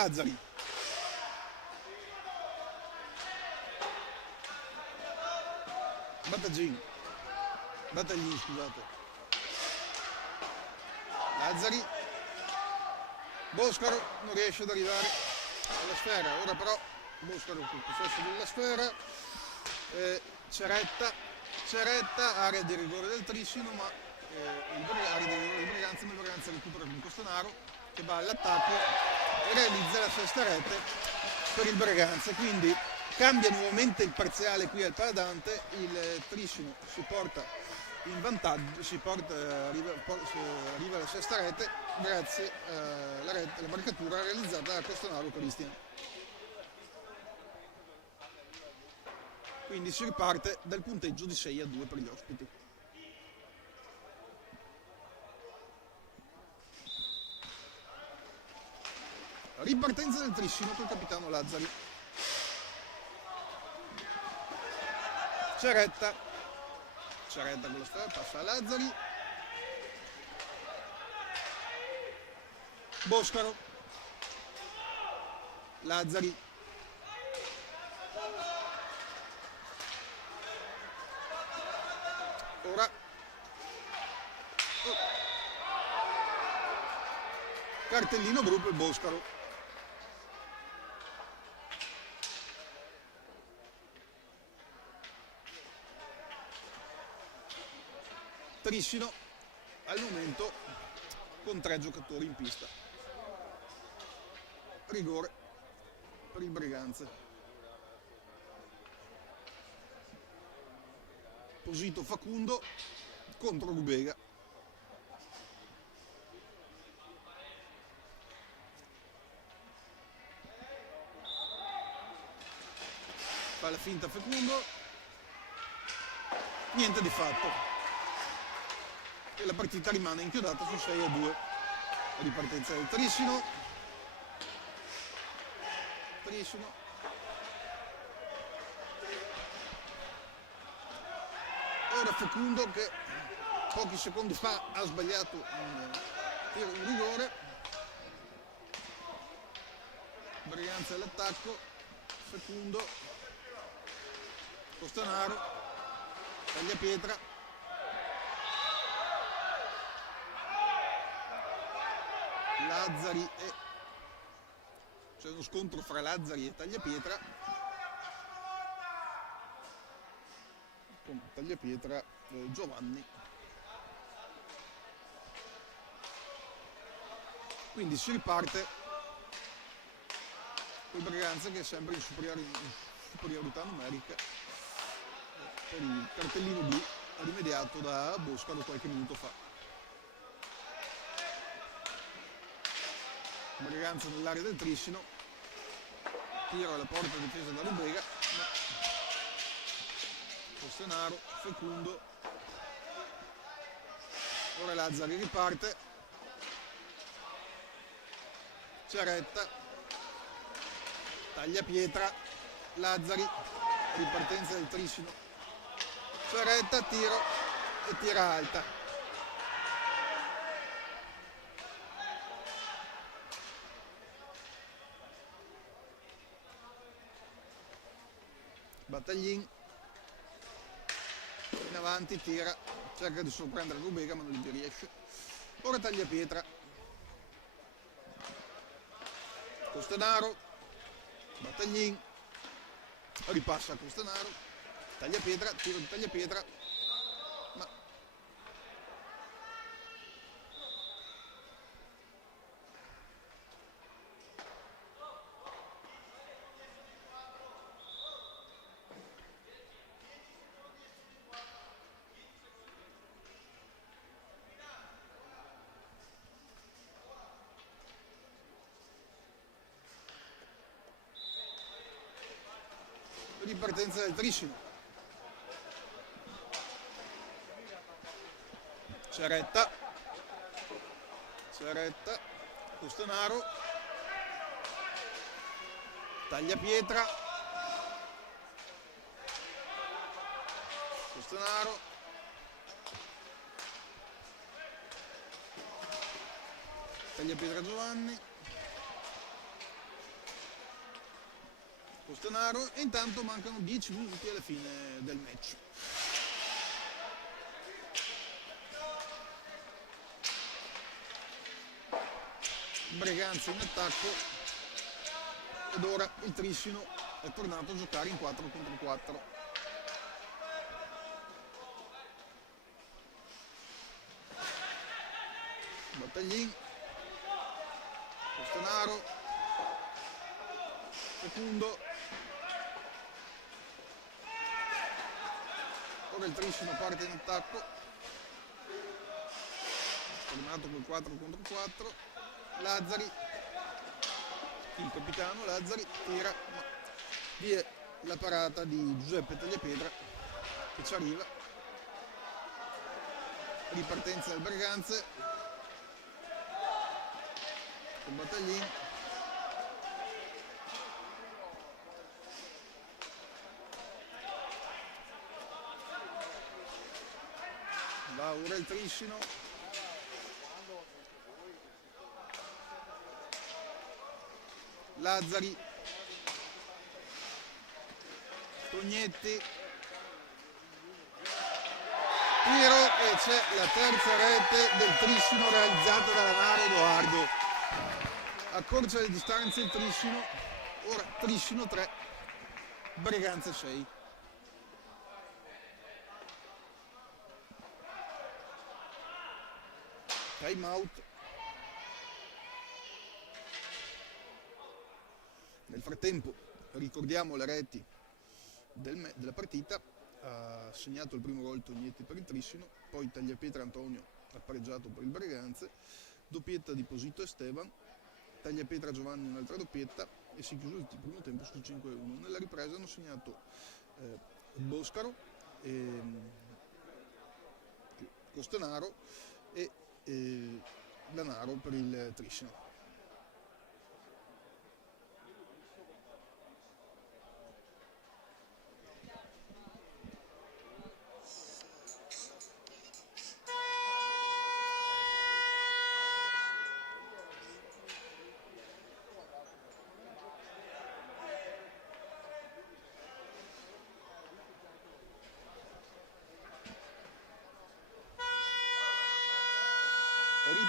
Lazzari, Battaglini, scusate, Lazzari, Boscaro non riesce ad arrivare alla sfera, ora però Boscaro col possesso della sfera, Ceretta, area di rigore del Trissino, ma area di rigore di Braganza, ma il Braganza recupera con Costanaro che va all'attacco e realizza la sesta rete per il Braganza, quindi cambia nuovamente il parziale qui al Paladante, il Trissino si porta in vantaggio, arriva alla sesta rete grazie alla marcatura realizzata da Costanaro Cristian. Quindi si riparte dal punteggio di 6-2 per gli ospiti. Ripartenza del Trissino col capitano Lazzari. Ceretta con la sfera passa a Lazzari. Boscaro, Lazzari, ora cartellino blu per Boscaro. Trissino al momento con 3 giocatori in pista. Rigore per il Braganza. Posito Facundo contro Rubega. Fa la finta Facundo, niente di fatto e la partita rimane inchiodata su 6-2. Ripartenza del Trissino. Ora Facundo che pochi secondi fa ha sbagliato un tiro in rigore. Braganza all'attacco, Facundo, Costanaro, Tagliapietra, Lazzari e c'è uno scontro fra Lazzari e Tagliapietra. Con Tagliapietra Giovanni. Quindi si riparte con il Braganza che è sempre in superiorità numerica per il cartellino blu rimediato da Boscaro qualche minuto fa. Braganza nell'area del Trissino, tiro alla porta difesa da Rubega, Costanaro, Facundo, ora Lazzari riparte, Ceretta, Tagliapietra, Lazzari, ripartenza del Trissino, Ceretta, tiro e tira alta. Battaglin in avanti, tira, cerca di sorprendere Rubega ma non gli riesce. Ora Tagliapietra, Costanaro, Battaglin, ripassa Costanaro, Tagliapietra, tiro di Tagliapietra, ma ripartenza del Trissino. Ceretta, Costanaro, Tagliapietra, Costanaro, Tagliapietra Giovanni, Costanaro, e intanto mancano 10 minuti alla fine del match. Breganze in attacco, ed ora il Trissino è tornato a giocare in 4 contro 4. Battaglin, Costanaro, Fecundo, ora il Trissino parte in attacco, tornato col 4 contro 4. Lazzari, il capitano Lazzari tira, ma via la parata di Giuseppe Tagliapietra che ci arriva. Ripartenza del Breganze con Battaglin, va ora il Trissino, Lazzari, Tognetti, tiro, e c'è la terza rete del Trissino realizzata da Lanaro Edoardo. Accorcia le distanze il Trissino, ora Trissino 3, Breganze 6. Time out. Nel frattempo ricordiamo le reti della partita. Ha segnato il primo gol Tognetti per il Trissino, poi Tagliapietra Antonio ha pareggiato per il Breganze, doppietta di Posito Esteban, Tagliapietra Giovanni un'altra doppietta, e si è chiuso il primo tempo sul 5-1. Nella ripresa hanno segnato Boscaro, Costanaro e Lanaro per il Trissino.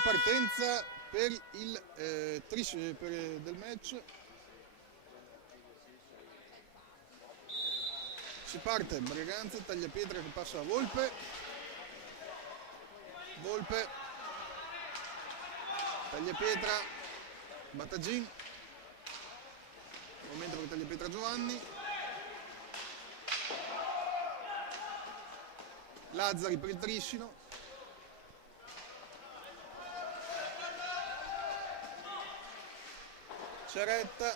Ripartenza per il del match. Si parte Breganze, Tagliapietra che passa a Volpe, Tagliapietra, Battaglin, momento per Tagliapietra Giovanni, Lazzari per il Trissino, Ceretta,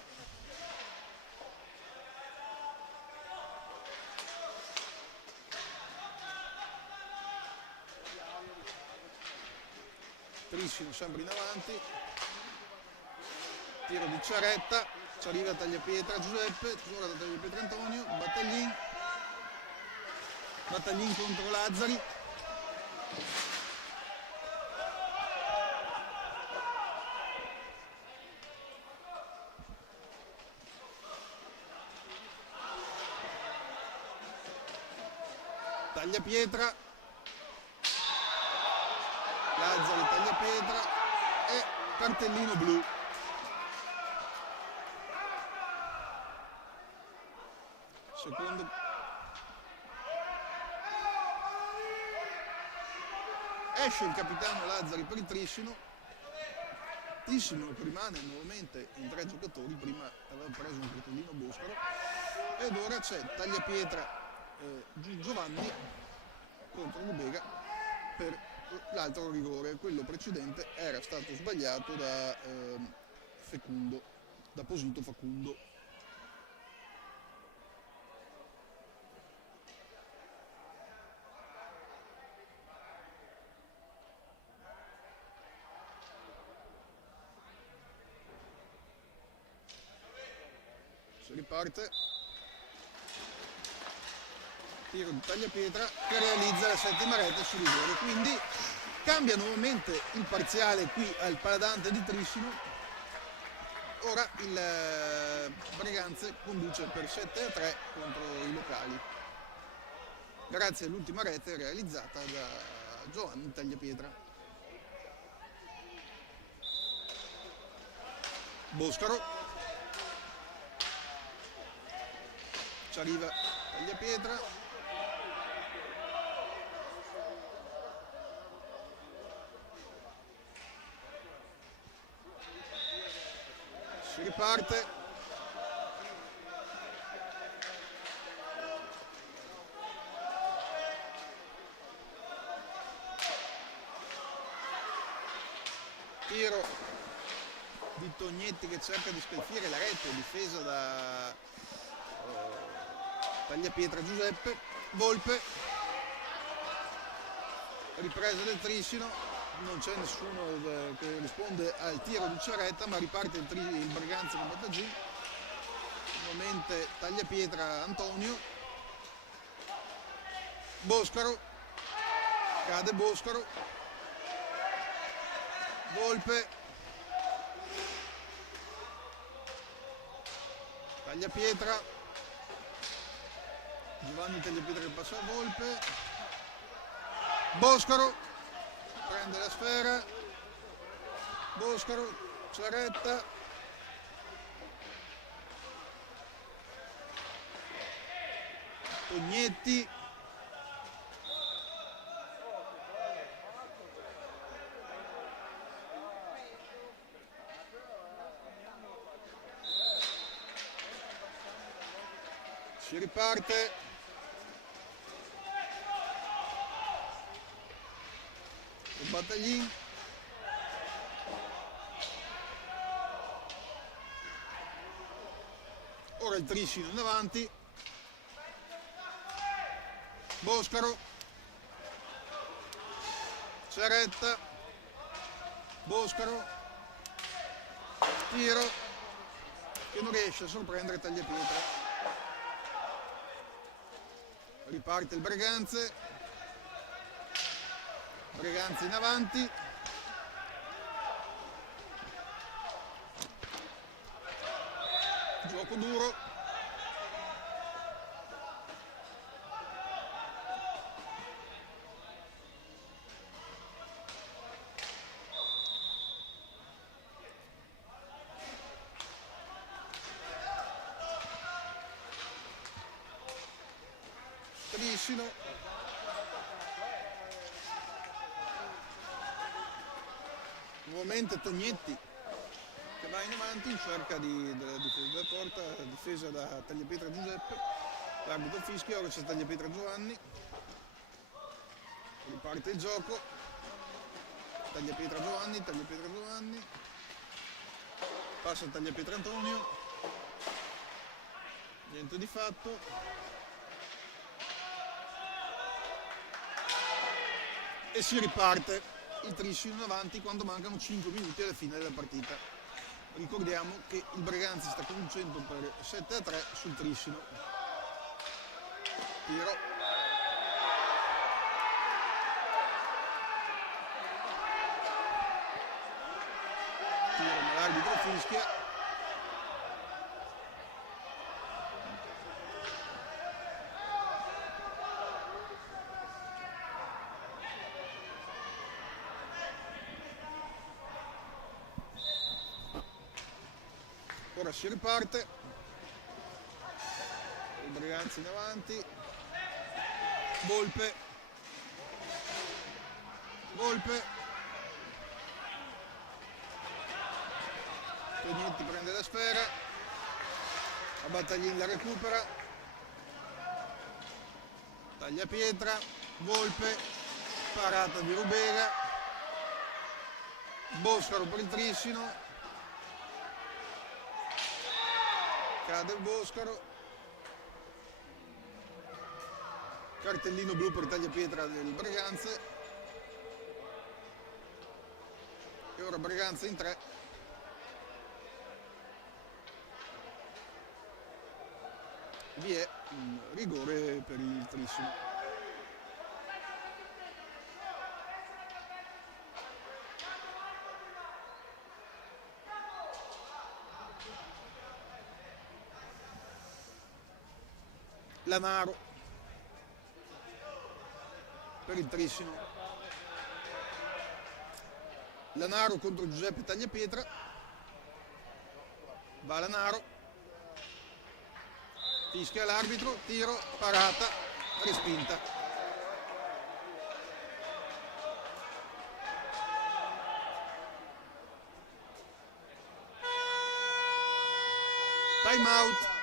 Trissino sempre in avanti, tiro di Ceretta, ci arriva Tagliapietra Giuseppe, ora da Tagliapietra Antonio, Battaglin contro Lazzari, Tagliapietra, Lazzari, Tagliapietra e cartellino blu. Secondo esce il capitano Lazzari per il Trissino. Trissino rimane nuovamente in 3 giocatori, prima aveva preso un cartellino Boscaro, ed ora c'è Tagliapietra Giovanni contro Lubega per l'altro rigore. Quello precedente era stato sbagliato da Fecundo, da Posito Facundo. Si riparte, tiro di Tagliapietra che realizza la 7ª rete su rigore, quindi cambia nuovamente il parziale qui al Paladante di Trissino. Ora il Breganze conduce per 7-3 contro i locali, grazie all'ultima rete realizzata da Giovanni Tagliapietra. Boscaro, ci arriva Tagliapietra, si riparte, tiro di Tognetti che cerca di scalfire la rete, difesa da Tagliapietra Giuseppe. Volpe, ripresa del Trissino, non c'è nessuno che risponde al tiro di Ciaretta, ma riparte il Breganze con Battagin. Nuovamente Tagliapietra Antonio, Boscaro, cade Boscaro, Volpe, Tagliapietra, Giovanni Tagliapietra che passa a Volpe, Boscaro, prende la sfera, Boscaro, Ciaretta, Tognetti, si riparte, il Battaglin, ora il Trissino in avanti, Boscaro, Ciaretta, Boscaro, tiro che non riesce a sorprendere Tagliapietra. Riparte il Breganze, Breganze in avanti, gioco duro, Trissino, nuovamente Tognetti che va in avanti in cerca della difesa della porta, difesa da Tagliapietra Giuseppe, l'arbitro fischia, ora c'è Tagliapietra Giovanni, riparte il gioco, Tagliapietra Giovanni, passa Tagliapietra Antonio, niente di fatto, e si riparte il Trissino in avanti quando mancano 5 minuti alla fine della partita. Ricordiamo che il Breganze sta conducendo per 7-3 sul Trissino. Tiro, ma l'arbitro fischia. Ora si riparte, il Breganze in avanti, Volpe, Tognetti prende la sfera, la Battaglin la recupera, Tagliapietra, Volpe, parata di Rubega, Boscaro per il Trissino, cade il Boscaro, cartellino blu per Tagliapietra del Breganze, e ora Breganze in 3, vi è un rigore per il Trissino. Lanaro per il Trissino. Lanaro contro Giuseppe Tagliapietra. Va Lanaro, fischia l'arbitro, tiro, parata, respinta. Time out.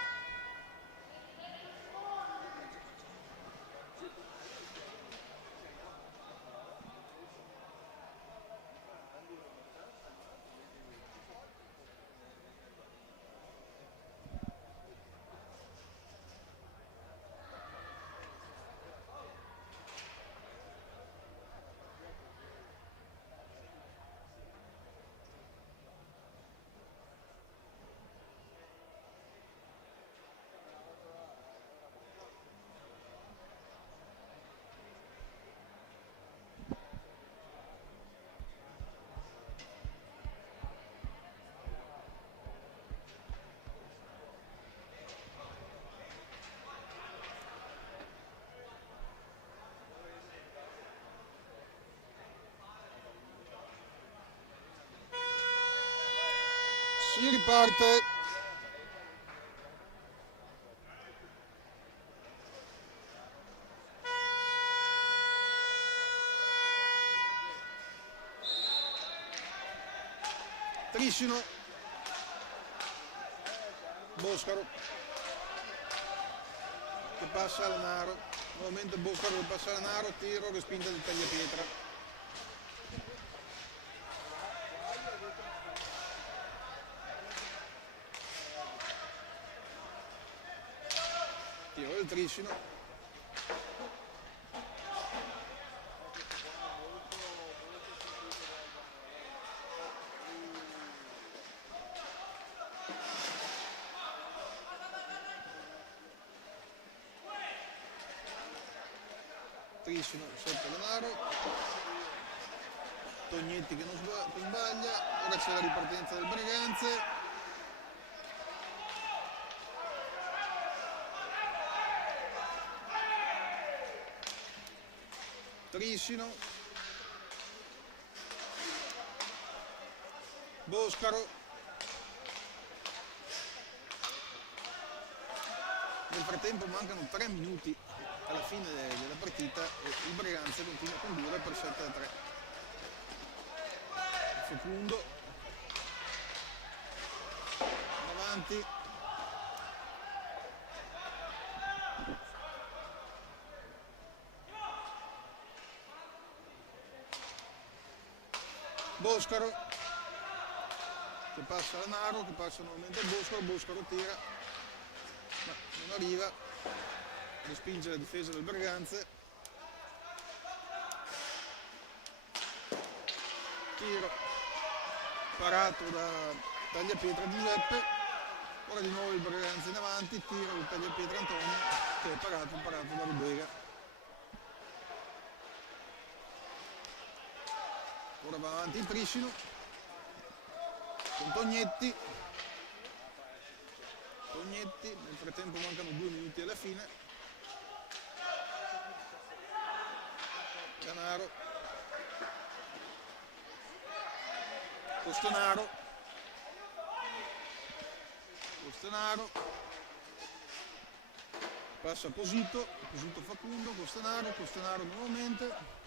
Si riparte. Trissino, Boscaro che passa a Lanaro, nuovamente Boscaro che passa a Lanaro, tiro, respinta di Tagliapietra. Tiro del Trissino. Trissino sotto Lanaro, Tognetti che non sbaglia, ora c'è la ripartenza del Breganze. Trissino, Boscaro, nel frattempo mancano 3 minuti alla fine della partita e il Breganze continua a condurre per 7-3. Fecundo avanti, Boscaro che passa a Lanaro, che passa nuovamente a Boscaro, Boscaro tira ma non arriva, respinge la difesa del Breganze, tiro parato da Tagliapietra Giuseppe, ora di nuovo il Breganze in avanti, tiro del Tagliapietra Antonio che è parato da Rubega. Ora va avanti il Trissino con Tognetti, nel frattempo mancano 2 minuti alla fine. Lanaro, Costanaro, passa Posito Facundo, Costanaro nuovamente.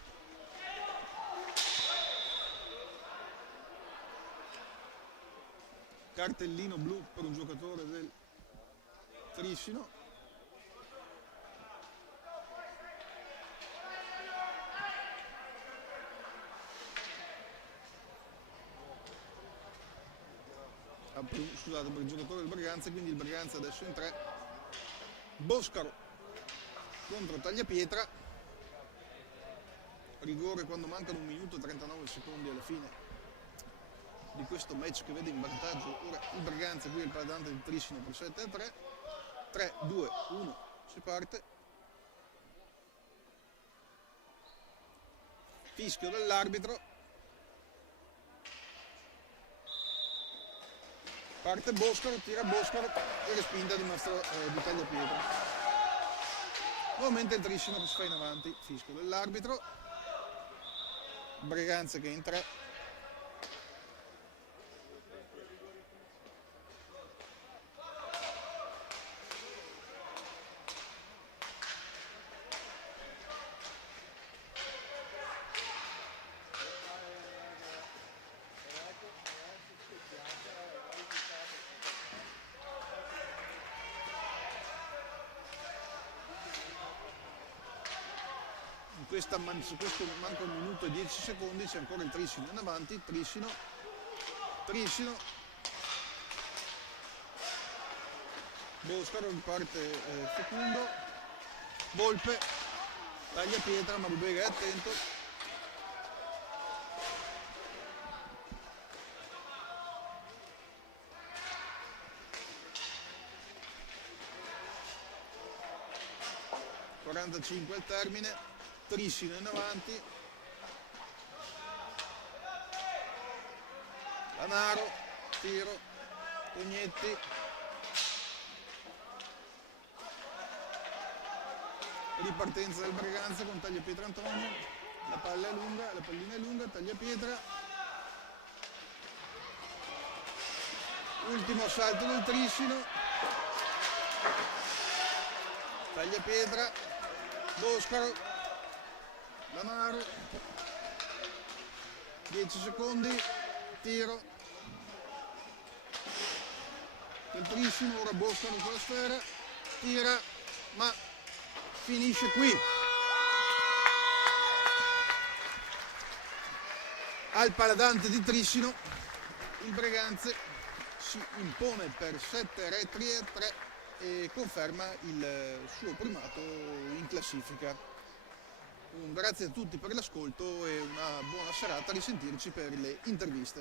Cartellino blu per un giocatore del Trissino. Scusate, per il giocatore del Breganze, quindi il Breganze adesso in 3. Boscaro contro Tagliapietra, rigore quando mancano 1 minuto e 39 secondi alla fine di questo match che vede in vantaggio ora il Breganze, qui è il paladante del Trissino per 7-3. 3, 2, 1, si parte. Fischio dell'arbitro. Parte Boscaro, tira Boscaro e respinta di Tagliapietra. Nuovamente il Trissino che si fa in avanti, fischio dell'arbitro, Breganze che è in 3. Su questo manca 1 minuto e 10 secondi, c'è ancora il Trissino in avanti, Trissino, Boscaro riparte secondo, Volpe, taglia pietra, ma Rubega è attento, (45 al termine). Trissino in avanti, Lanaro, tiro, Tognetti, ripartenza del Breganze con Tagliapietra Antonio, la palla è lunga, la pallina è lunga, Tagliapietra, ultimo assalto del Trissino, Tagliapietra, Boscaro, Lanaro, 10 secondi, tiro del Trissino, ora Boscaro con la sfera, tira, ma finisce qui. Al Paladante di Trissino, il Breganze si impone per 7 retri e 3 e conferma il suo primato in classifica. Grazie a tutti per l'ascolto e una buona serata, a risentirci per le interviste.